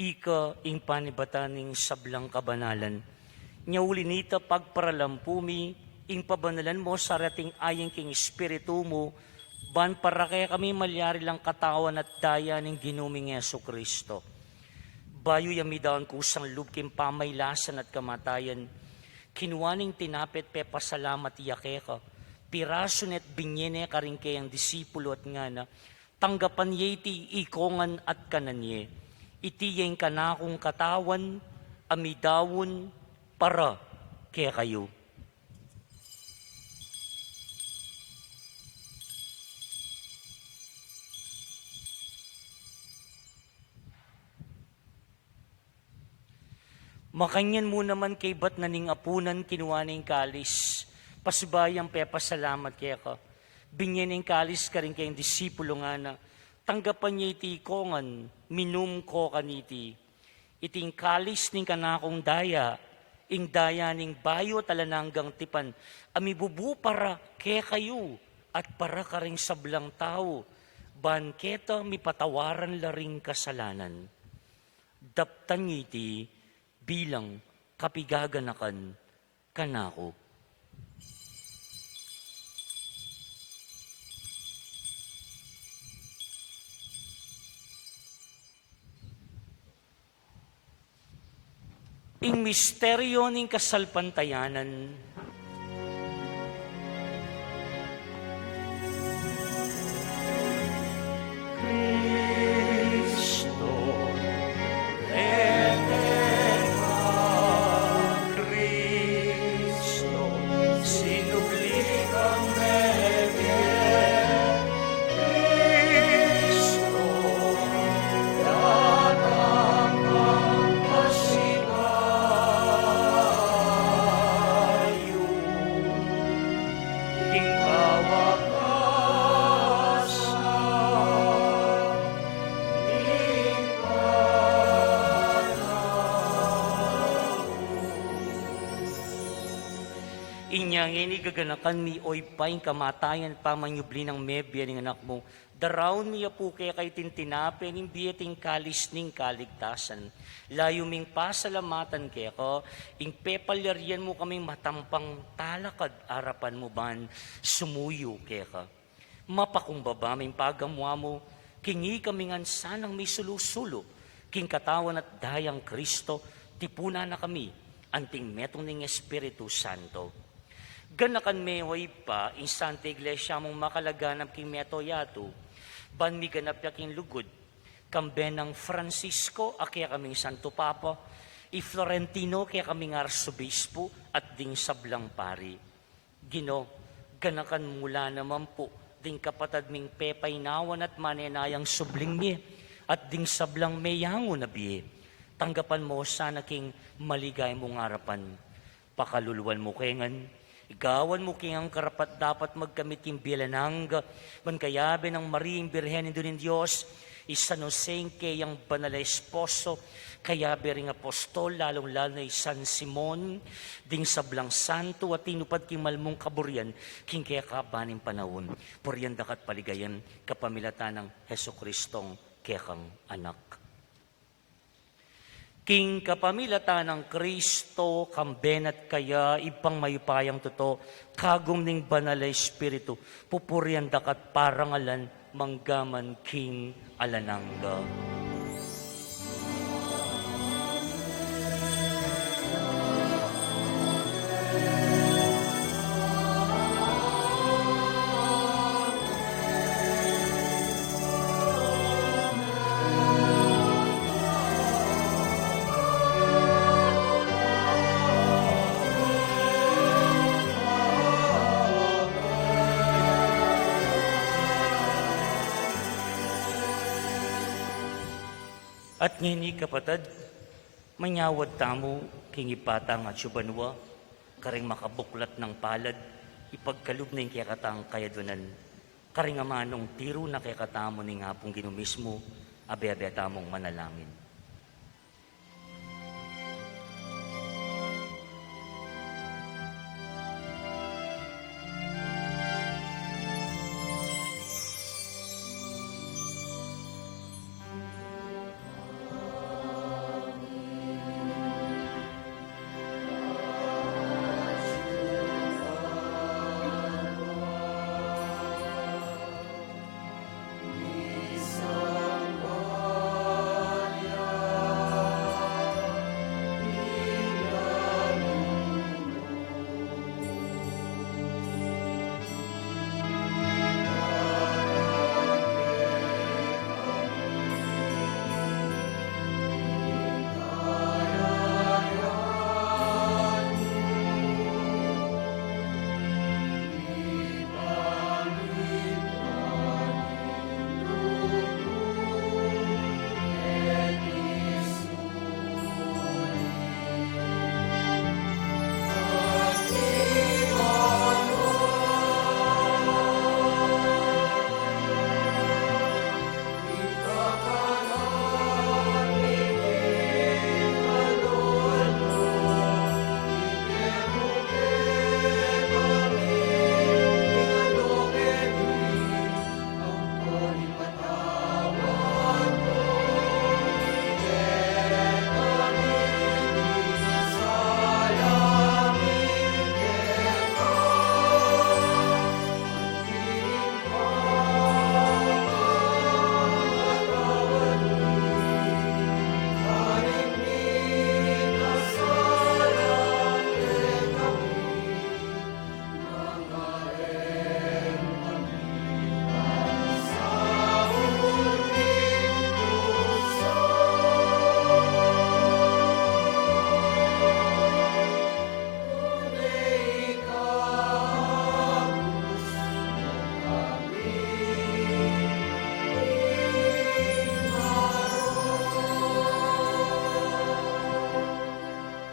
ika ing panibataning sablang kabanalan. Nya ulinita pagparalampumi, ing pabanalan mo sa rating ayang king espiritu mo, ban para kaya kami malyari lang katawan at daya ng ginuming Yesu Kristo. Bayo yamidaon kusang lubkim pamaylasan at kamatayan, kinuwaning tinapit pe pasalamat iyakeka, piraso net binyene karing kayang disipulo at nga na, tanggapan ye iti ikongan at kananye, iti yung kanakong katawan, amidawon, para kaya kayo. Makanyan mo naman kay ba't naning apunan kinuwaning kalis, pasbayang pepasalamat kaya ka. Binyaning kalis ka rin kayong disipulo nga na, tanggapan niya iti kongan, minum ko kaniti. Iting kalis ning kanakong daya, ing daya ning bayo talananggang tipan, amibubu para kaya kayo, at para ka ring sablang tao, banketa mi patawaran laring kasalanan. Daptan niya iti, bilang kapigaganakan kanako. ing misteryo ning kasalpantayanan. Cristo, Eterna, Cristo, sinubli kang Cristo, datang kang pasigayo, ing kawakasan, ing Inyang inigaganakan mi oy paing kamatayan pamanyubli ng mebya ng anak mo. Daraon miya po kaya kay tintinape ng biyating kalis ning kaligtasan. Layo ming pasalamatan kaya ko, ing pepalyarian mo kaming matampang talakad arapan mo ban, sumuyo kaya ka. Mapakumbaba ming pagamwa mo, kingi kaming sanang may sulusulo, king katawan at dayang Kristo, tipuna na kami, anting metong ning Espiritu Santo. Ganakan meway pa, in Santa Iglesia mong makalaganap king meto yato, ban mi ganap yaking lugod, kambe ng Francisco, akya kaming Santo Papa, i Florentino, kaya kaming Arsobispo, at ding sablang pari. Gino, ganakan mula naman po, ding kapatad ming pepay nawan at manenayang subling mi, at ding sablang mayango na biye. Tanggapan mo sana king maligay mong harapan. Pakaluluan mo kengan, igawan mo king ang karapat dapat magkamit king bilanang, mankayabe ng Mariing Birhen ng Diyos, San Jose kayang banal na esposo, kayabe ring apostol, lalong-lalo na San Simon, ding sablang santo at tinupad king malmong kaburian, king kaya kabaning panahon, puriyan dakat paligayan, kapamilatan ng Heso Kristong kaya kang anak. King kapamilata ng Kristo, kambenat kaya, ipang mayupayang totoo, kagum ning banal na Espiritu, pupurian dakat parangalan, manggaman king alanangga. At ngini kapatid, manyawad tamo, kingipatang at syubanwa, karing makabuklat ng palad, ipagkalub na yung kayakatang kayadunan, karing amanong tiro na kayakatamo ni nga pong ginumismo, abe-abe tamong manalangin.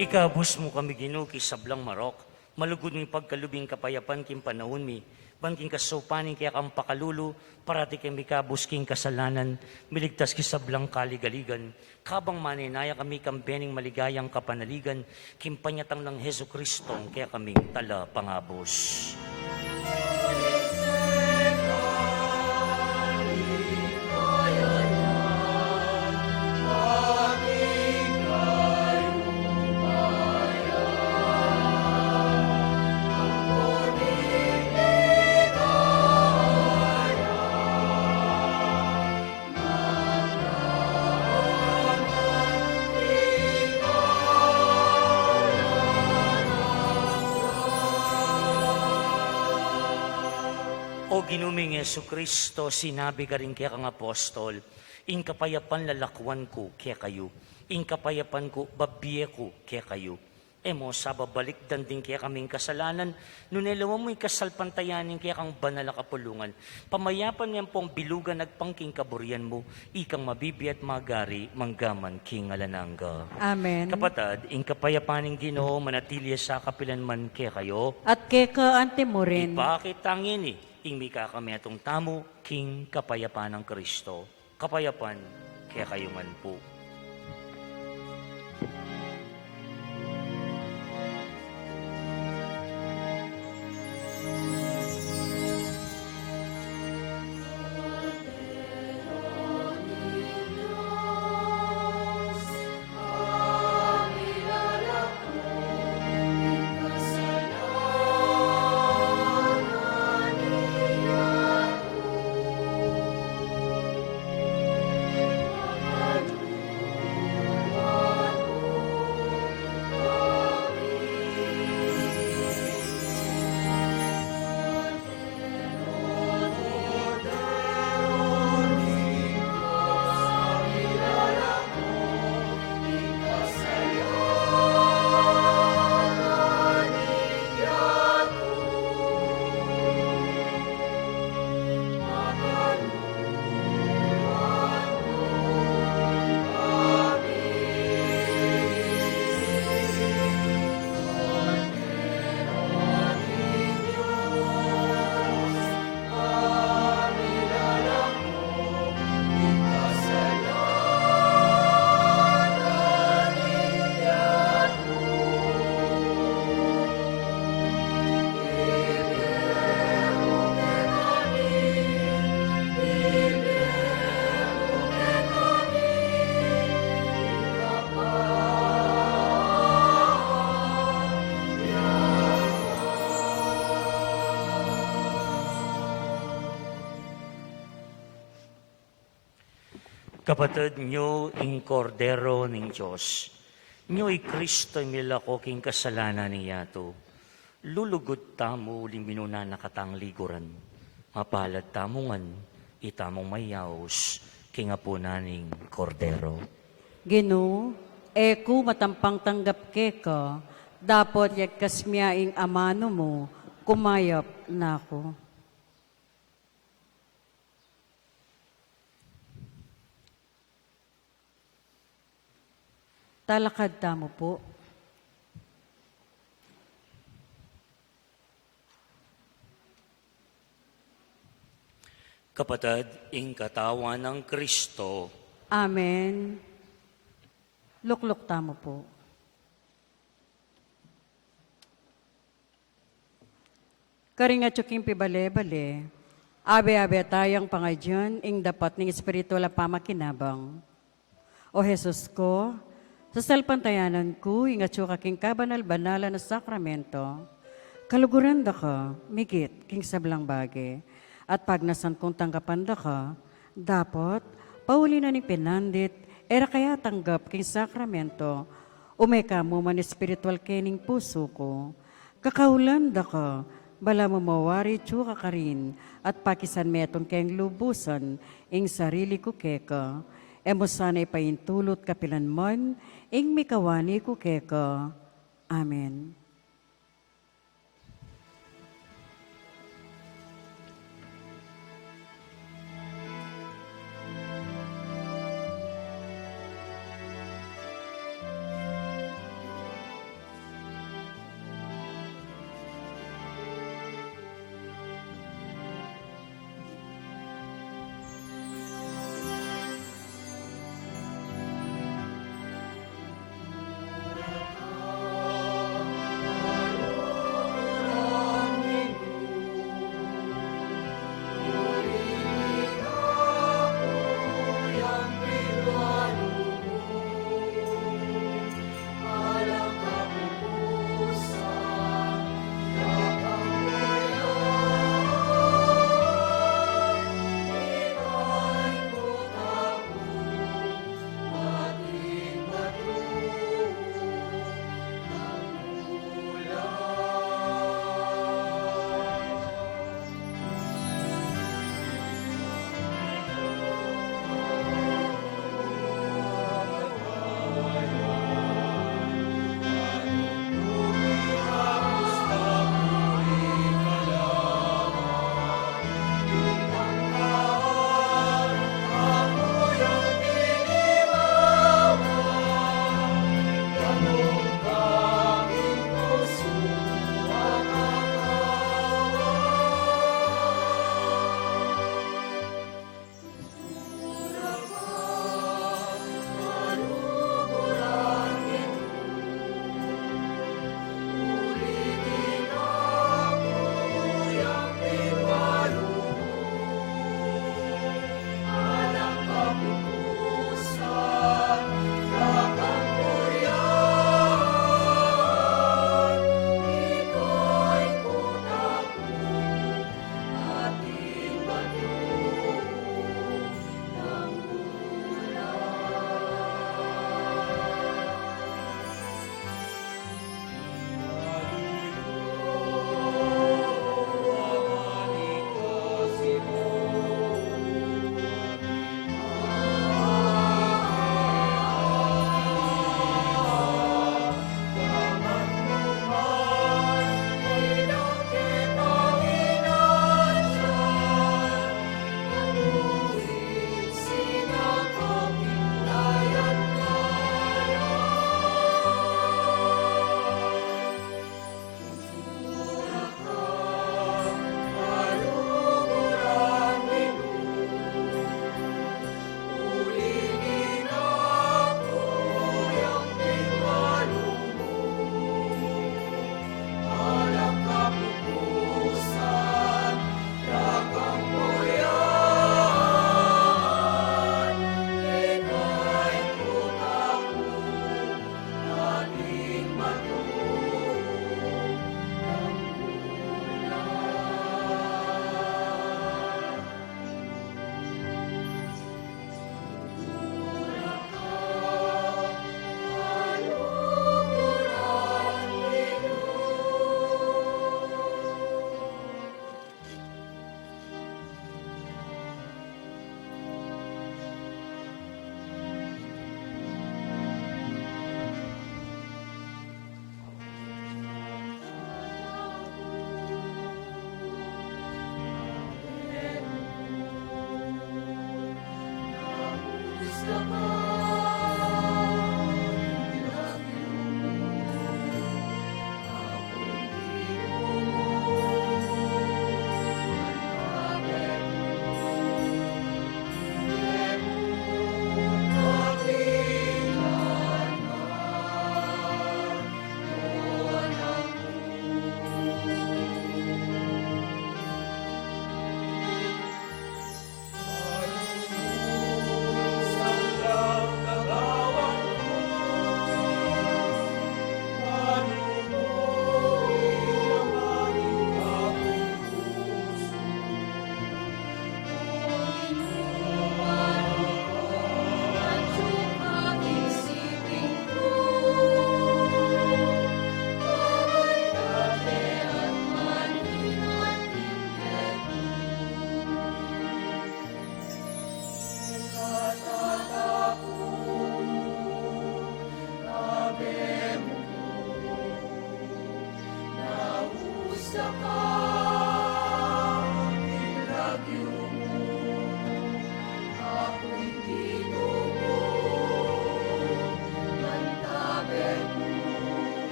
Ikabus mo kami ginuki sa blang marok, malugod mi pagkalubing kapayapan kim panahon mi, banking kasupanin kaya kang pakalulu, parati kami kabus king kasalanan, miligtas ki sa blang kaligaligan, kabang maninaya kami kambening maligayang kapanaligan, kim panyatang ng Heso Kristong kaya kaming tala pangabos. O ginuming Yesu Kristo, sinabi ka rin kaya kang apostol, in kapayapan lalakwan ko kaya kayo, in kapayapan ko babiye ko kaya kayo. Emo sa babalik din kaya kaming kasalanan, nunelawa mo'y kasalpantayanin kaya kang banal na kapulungan. Pamayapan niyan pong bilugan nagpangking kaburian mo, ikang mabibi at magari, manggaman king alananga. Amen. Kapatad, in kapayapaning Ginoo, manatili sa kapilanman kaya kayo, At keka ante mo rin. ipakitangin ing mika kami atong tamo, king kapayapan ng Kristo. Kapayapan, kaya kayo man po. Kapatid nyo, ing kordero ng Diyos, nyo'y Kristo'y milako king kasalanan niya to. Lulugod tamo liminuna nakatang liguran. Mapalad tamungan, itamong mayaos, king apo naning kordero. Ginoo, eku matampang tanggap keka, dapat yagkas miyaing amano mo, kumayap na ako. Talakad tamo po. Kapatid, ing katawan ng Kristo, Amen. Lukluk tamo po. Karinga tsuking pibale-bale, abe-abe tayang pangayyan, ing dapat ng espiritual na pamakinabang. O Jesus ko, sa salpantayanan ko, ingat siyo kaking kabanal-banala na sakramento, kaluguran da ka, migit, king sablang bagay, at pag nasan kong tanggapan da ka, dapat, pauli na ni pinandit, era kaya tanggap king sakramento, umeka mo man espiritual kening puso ko, kakaulan da ka, bala mo mawari tiyo ka rin, at pakisan metong keng lubusan, ing sarili ko keka, emo sana'y paintulot kapilanman, ing mikawani ko keka. Amen.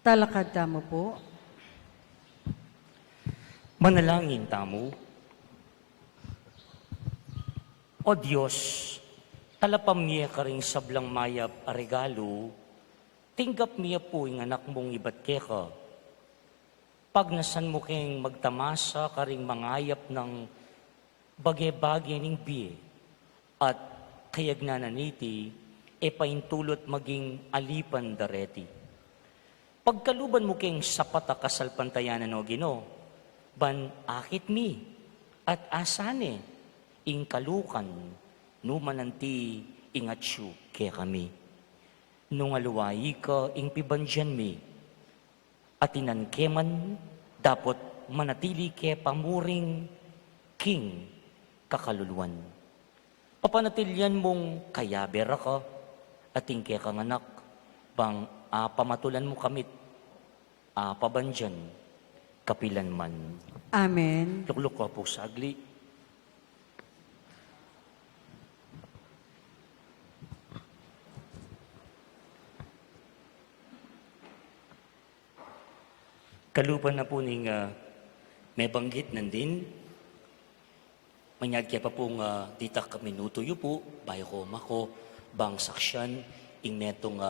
Talakad tamo po. Manalangin tamo. O Diyos, talapam niya ka rin sablang mayap a regalo, tinggap niya po yung anak mong ibat keka. Pag nasan mo keng magtamasa ka rin mangayap ng bagay-bagay ng biye, at kayag nananiti, e paintulot maging alipan dareti. Pagkaluban mo keng sapat a kasalpantayanan o Ginoo, ban akit mi at asane ing kalukan no mananti ingatsyu ke kami. Nung aluwayi ka ing pibandyan mi at inankeman dapat manatili ke pamuring king kakaluluan. Papanatilyan mong kayabera ka at ing ke kanganak bang pamatulan mo kamit pabandyan kapilan man. Amen. Lukluk ko po sagli. Kalupan na po ning may banggit nandin. Manyag kaya pa pong ditak minuto yu po, bayo ko mako, bang saksyan, ing netong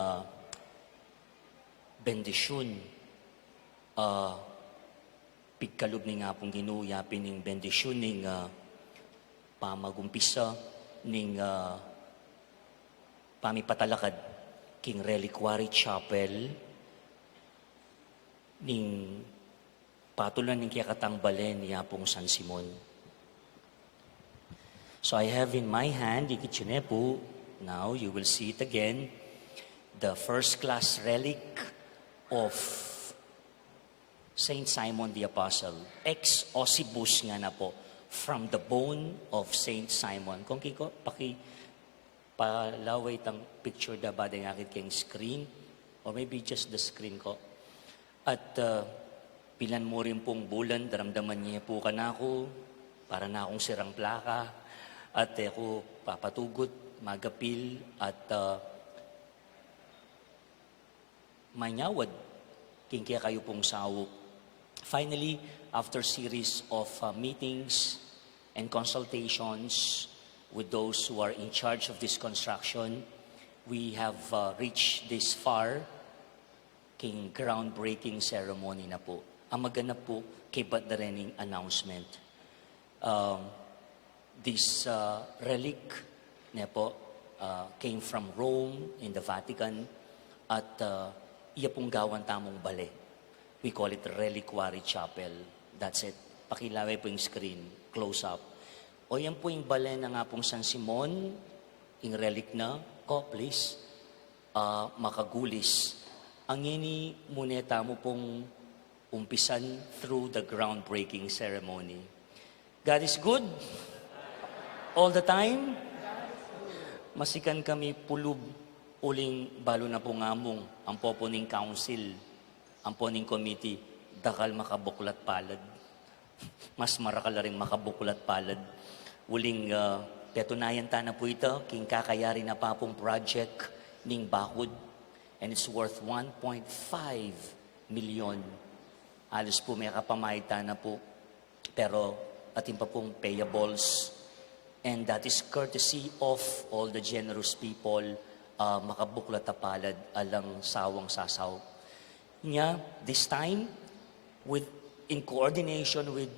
bendisyon. Pigkalub ni nga pong ginuyapin ning bendisyon ning pamagumpisa ning pamipatalakad king Reliquary Chapel ning patulan ning kiyakatang balen niya pong San Simon. So I have in my hand, ikitsune po, now you will see it again, the first class relic of Saint Simon the Apostle, ex ossibus nga na po, from the bone of Saint Simon. Kung kiko, palaway tang picture da ba ng akit keng screen, or maybe just the screen ko. At pilan mo rin pong bulan, daramdaman niya po ka na ako, para na akong sirang plaka, at ako papatugot, magapil, at manyawad, king kaya kayo pong sawok. Finally, after series of meetings and consultations with those who are in charge of this construction, we have reached this far, king groundbreaking ceremony na po. Ang maganap po, kay Baddarening announcement. This relic na po came from Rome in the Vatican at iya pong gawan tamong bale. We call it Reliquary Chapel. That's it. Pakilaway po yung screen, close up. O yan po yung bale na nga pong San Simon, yung relic na, please, makagulis. Ang ini muneta mo pong umpisan through the groundbreaking ceremony. God is good all the time. Masikan kami pulub uling balo na po ngamong ang poponing council, ang poning committee, dakal makabuklat palad. Mas marakal rin makabuklat palad. Uling petunayan ta na po ito, king kakayari na pa pong project ning bakod, and it's worth 1.5 million. Alos po may kapamayta na po, pero atin pa pong payables, and that is courtesy of all the generous people makabuklat na palad alang sawang sasaw. Nya, this time, in coordination with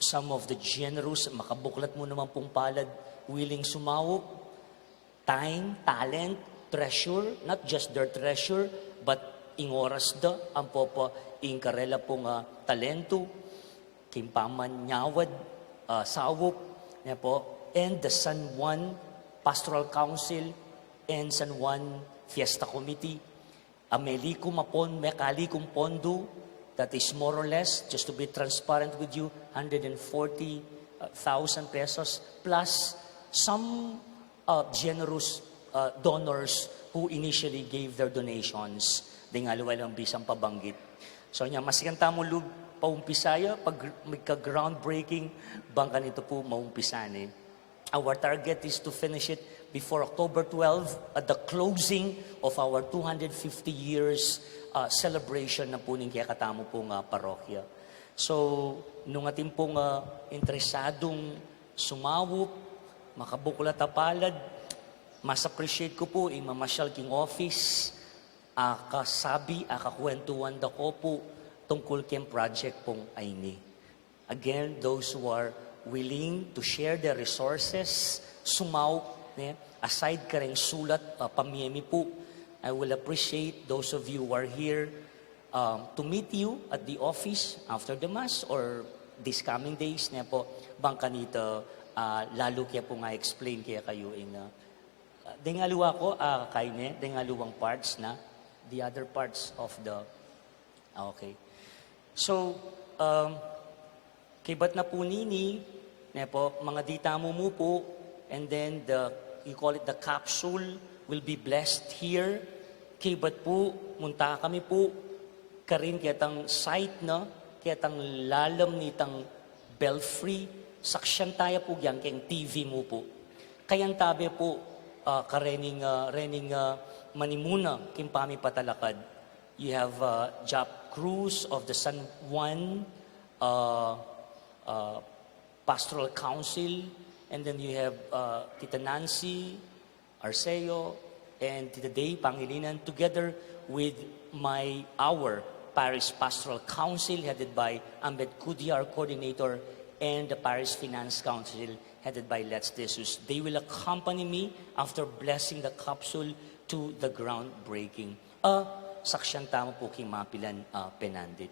some of the generous, makabuklat mo naman pong palad, willing sumawok, time, talent, treasure, not just their treasure, but ing oras da, ang popo ing karela pong talento, kimpaman nyawad, sawop, niya po, and the San Juan Pastoral Council and San Juan Fiesta Committee. Amelikum apon mekalikum pondo, that is more or less, just to be transparent with you, 140,000 pesos, plus some generous donors who initially gave their donations. Di nga luwalang bisang pabanggit. So niya, masikanta mo lug paumpisaya, pag magka-groundbreaking, bangka nito po maumpisanin. Our target is to finish it before October 12 at the closing of our 250 years celebration na po ning kaya katamo pong parokya. So, nung ating pong interesadong sumawop, makabukula tapalad, mas appreciate ko po yung mamasyal king office, akasabi, akakwentuhan da ko po tungkol king project pong ayni. Again, those who are willing to share their resources, sumaw, aside ka rin sulat, pamiyemi po, I will appreciate those of you who are here to meet you at the office after the Mass or these coming days na po, bang kanito, lalo kaya po nga explain kaya kayo in dengaluwa ko, kaine, dengaluwang parts na, the other parts of the, okay. So, kibat na po nini, na po, mga dita mo po, and then you call it the capsule, will be blessed here. Kibat po, munta kami po, karin kitang site na, kitang lalam nitang belfry, saksyan tayo po yan, kayang TV mo po. Kayang tabi po, karening manimuna, kimpami patalakad. You have Jap Cruz of the San Juan Pastoral Council, and then you have Tita Nancy Arceo and Tita Day Pangilinan, together with our Parish Pastoral Council headed by Ambed Kudia, our coordinator, and the Parish Finance Council headed by Let's Jesus. They will accompany me after blessing the capsule to the groundbreaking. Saksyan tama po king mapilan penandit.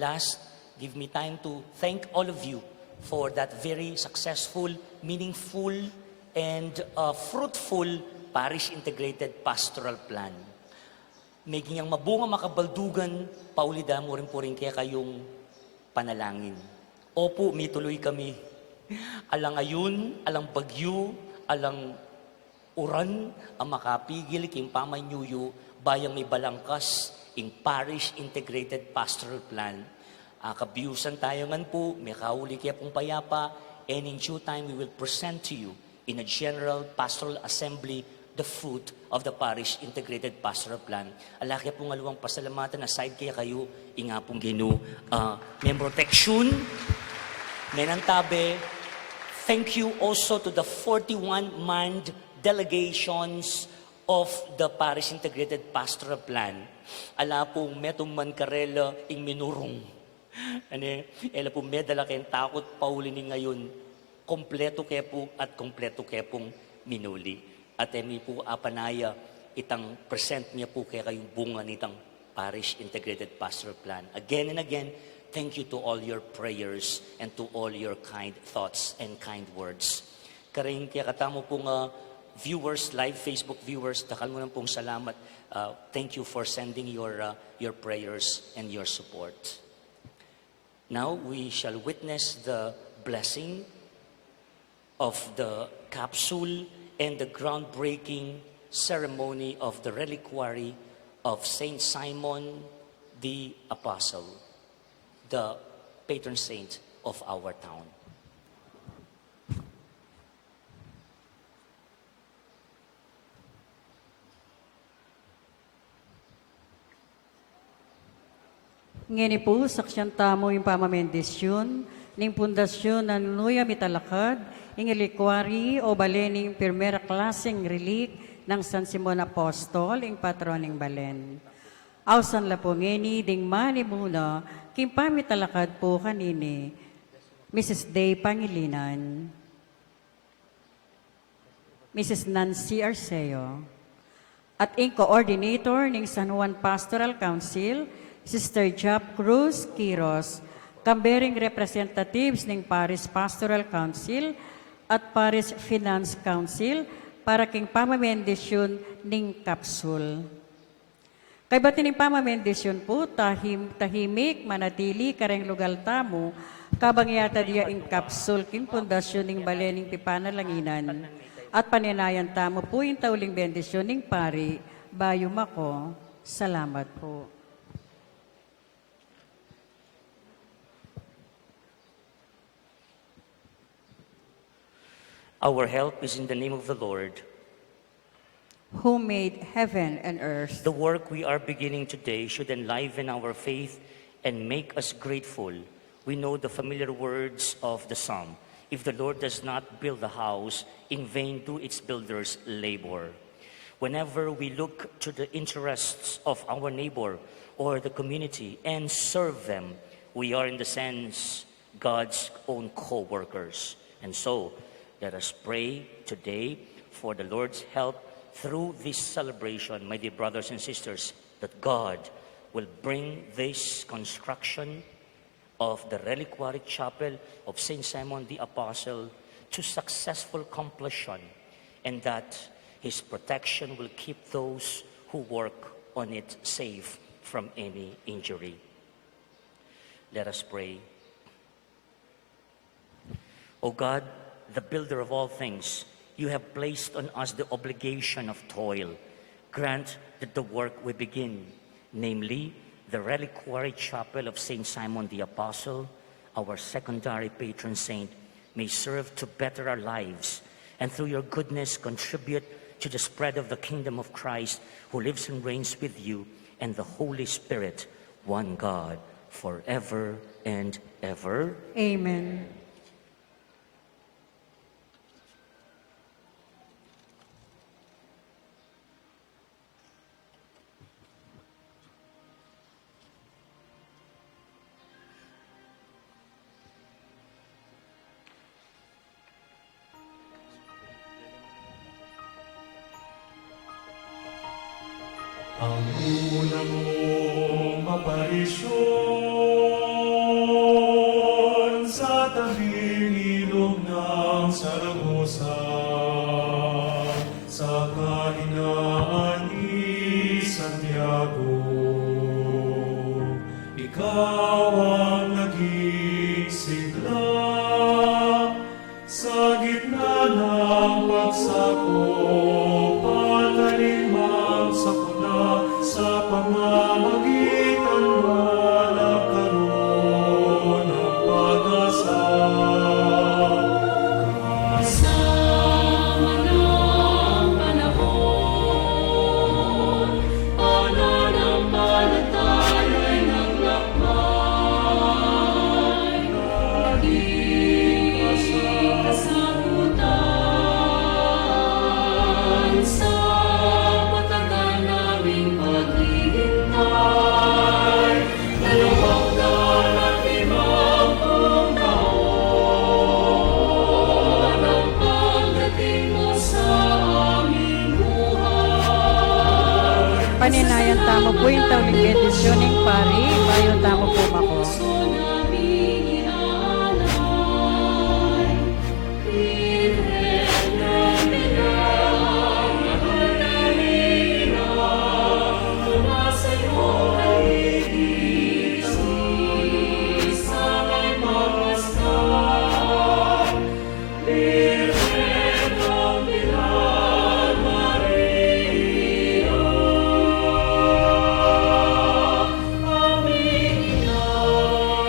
Last, give me time to thank all of you for that very successful, meaningful, and fruitful parish integrated pastoral plan. Maging ang mabunga makabaldugan, paulida mo rin po rin kaya kayong panalangin. Opo, may tuloy kami. Alang ayun, alang bagyo, alang uran, ang makapigil, king pamanyuyo, bayang may balangkas, in parish integrated pastoral plan. Kabiusan tayo ngan po, may kauli kaya pong payapa, and in due time we will present to you in a general pastoral assembly the fruit of the parish integrated pastoral plan. Alaki pong aluwang pasalamatan, aside kaya kayo, inga pong ginu, may protection, may nantabe. Thank you also to the 41 manned delegations of the parish integrated pastoral plan. Ala pong metong man karela ing minurong. Ela po medala kayong takot paulini ngayon, kompleto kaya po at kompleto kaya pong minuli. At emi po apanaya, itang present niya po kaya kayong bunga nitang parish integrated pastoral plan. Again and again, thank you to all your prayers and to all your kind thoughts and kind words. Karing kaya katamo pong viewers, live Facebook viewers, takal mo lang pong salamat. Thank you for sending your prayers and your support. Now we shall witness the blessing of the capsule and the groundbreaking ceremony of the reliquary of Saint Simon the Apostle, the patron saint of our town. Ngini po, saksyan tamo yung pamamendisyon, ning pundasyon na nuya mitalakad, ing reliquary o balening primera klaseng relik ng San Simon Apostol, ing patroning balen. Awsan la po ngini, ding mani muna, kim pamitalakad po kanini, Mrs. Day Pangilinan, Mrs. Nancy Arceo, at ang coordinator ng San Juan Pastoral Council, Sister Jap Cruz Quiros, kambering representatives ng Paris Pastoral Council at Paris Finance Council para king pamamendisyon ng kapsul. Kay ba't ning pamamendisyon po, tahimik, manatili, kareng lugal tamo, kabangyata diya ing kapsul king pundasyon ng balening pipanalanginan. At paninayan tamo po yung tauling bendisyon ng pari, bayom ako. Salamat po. Our help is in the name of the Lord. Who made heaven and earth. The work we are beginning today should enliven our faith and make us grateful. We know the familiar words of the psalm. If the Lord does not build the house, in vain do its builders labor. Whenever we look to the interests of our neighbor or the community and serve them, we are in the sense God's own co-workers. And so, let us pray today for the Lord's help through this celebration, my dear brothers and sisters, that God will bring this construction of the reliquary chapel of St. Simon the Apostle to successful completion, and that His protection will keep those who work on it safe from any injury. Let us pray. O God, the builder of all things, you have placed on us the obligation of toil. Grant that the work we begin, namely the reliquary chapel of St. Simon the Apostle, our secondary patron saint, may serve to better our lives, and through your goodness contribute to the spread of the kingdom of Christ, who lives and reigns with you and the Holy Spirit, one God, forever and ever. Amen. Ang una mong aparisyon sa tabing ilog ng Saragosa, sa kahinaan ni Santiago. Ikaw ang naging sigla sa gitna ng pagsakop at alinmang sakuna sa pamamagitan mo nagkaroon ng pag-asa. Kasama ng panahon, pananampalataya'y naglakbay, naging kasagutan sa matagal naming paghihintay. 250 taon ang pagdating mo sa aming buhay. Paninayan tamo po yung tauling bendisyon ng pari, bayom tamo po ako. Puso naming iaalay, Birhen ng Pilar, mahal na Rina, mula sa'yo ay iisip, sana'y magmasdan. Birhen ng Pilar, Maria, aming ina. 250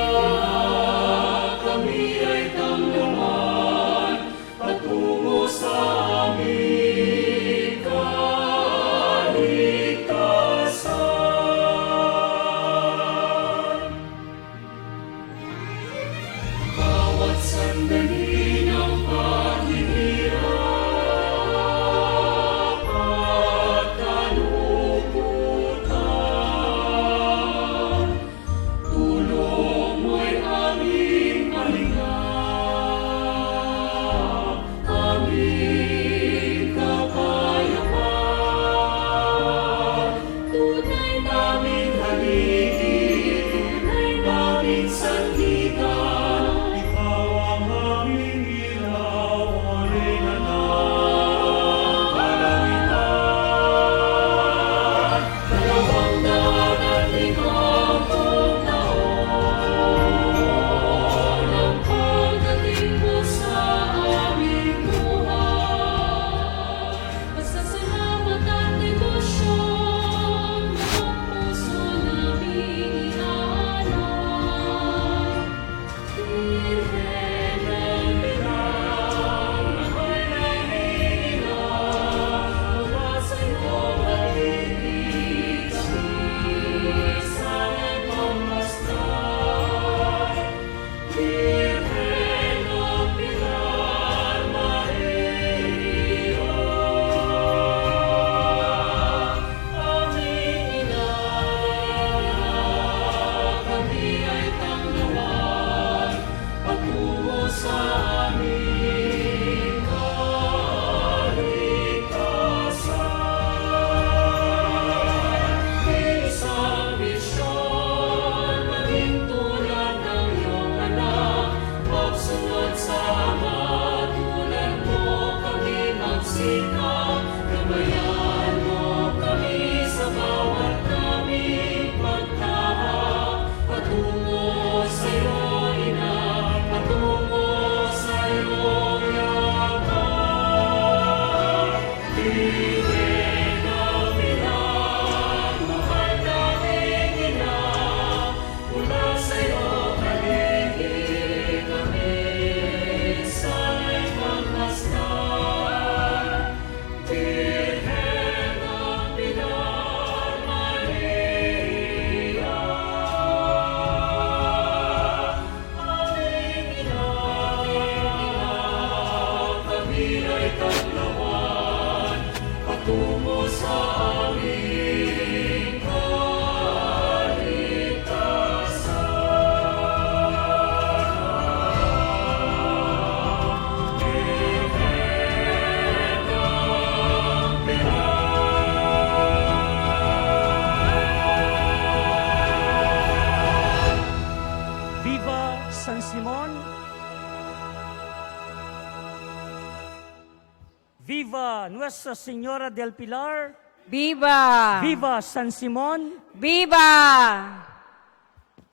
Viva Nuestra Señora del Pilar! Viva! Viva San Simon! Viva!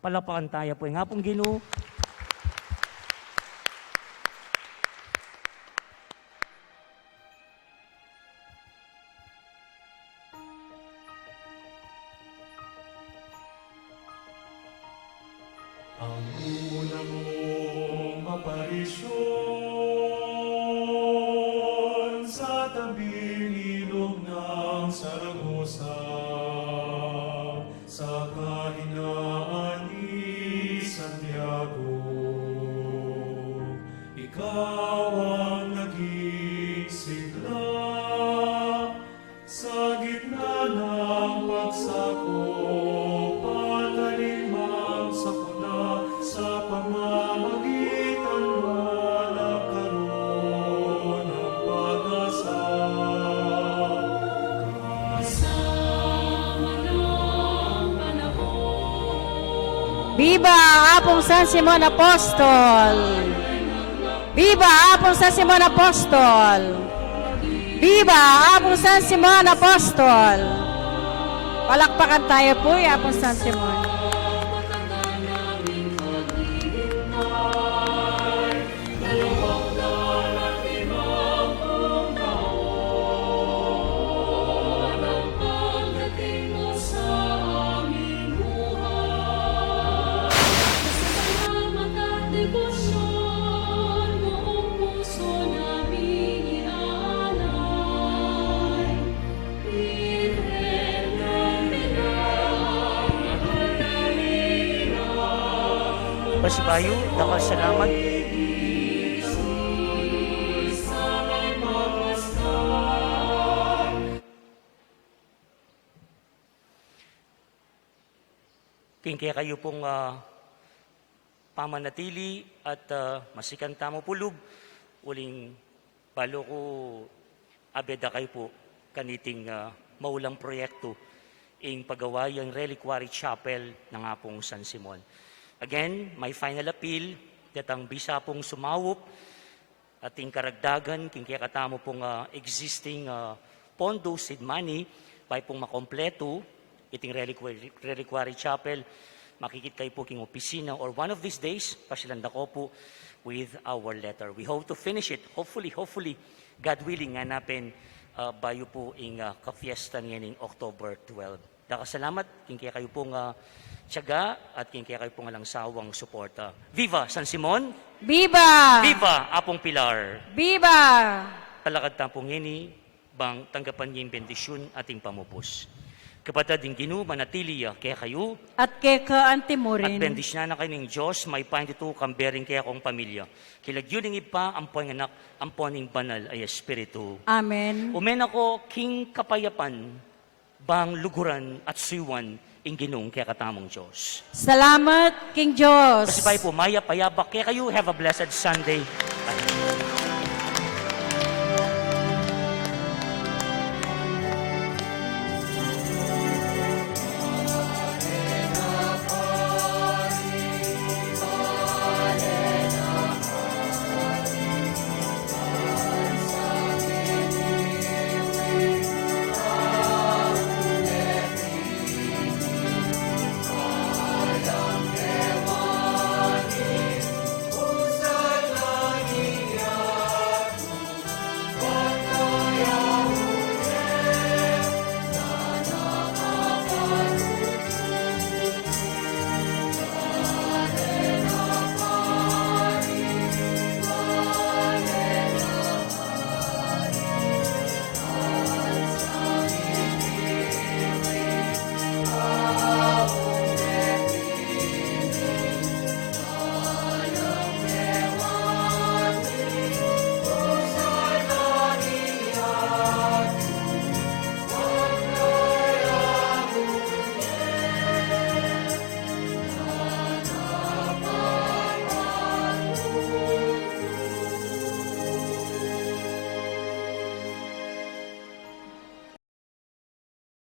Palapakan tayo po nga pong Ginoo. Ang una mong aparisyon sa tabing ilog ng Saragosa, sa kahinaan ni Santiago, ikaw ang naging sigla sa gitna ng pagsakop at alinmang sakuna sa pamamagitan mo nagkaroon ng pag-asa. Kasama ng panahon, Viva Apong San Simon Apostol! Viva Apong San Simon Apostol! Viva Apong San Simon Apostol! Palakpakan tayo po, Apong San Simon. matagal naming paghihintay, 25 taon ang pagdating mo sa aming buhay. Sa salamat at debosyon, buong puso namin iaalay. Birhen ng Pilar, mahal na Rina, Pasibayo, dakal salamat. sana'y magmasdan. Kaya kayo pong pamanatili at masikan tamo pulub. Uling balo ko abeda kayo po kaniting maulang proyekto in pagawayang reliquary chapel ng apong San Simon. Again, my final appeal that ang bisa pong sumawop ating karagdagan kaya katamo pong existing pondo seed money by pong makompleto iting reliquary chapel makikita kayo po king opisina or one of these days pasilanda ko po with our letter. We hope to finish it hopefully God willing nga napin bayo po ing ka-fiesta ngayon October 12. Dakasalamat kaya kayo pong tiyaga at kaya kayo pong alang sawang suporta. Viva San Simon! Viva! Viva Apong Pilar! Viva! Palakad tampong ini, bang tanggapan niya yung bendisyon ating pamupos. Kapatid din Ginoo, manatili kaya kayo, At keka at antimorin. bendisyon na kayo ng Diyos, may pahin dito kambering kaya akong pamilya. Kilagyuning ipa, ampon ng anak, ampon ng banal ay espiritu. Amen. Umen ako, king kapayapan, bang luguran at siwan, ing Ginoong kaya katamong Diyos. Salamat, King Diyos. Kasi po, maya payabak kaya kayo, have a blessed Sunday.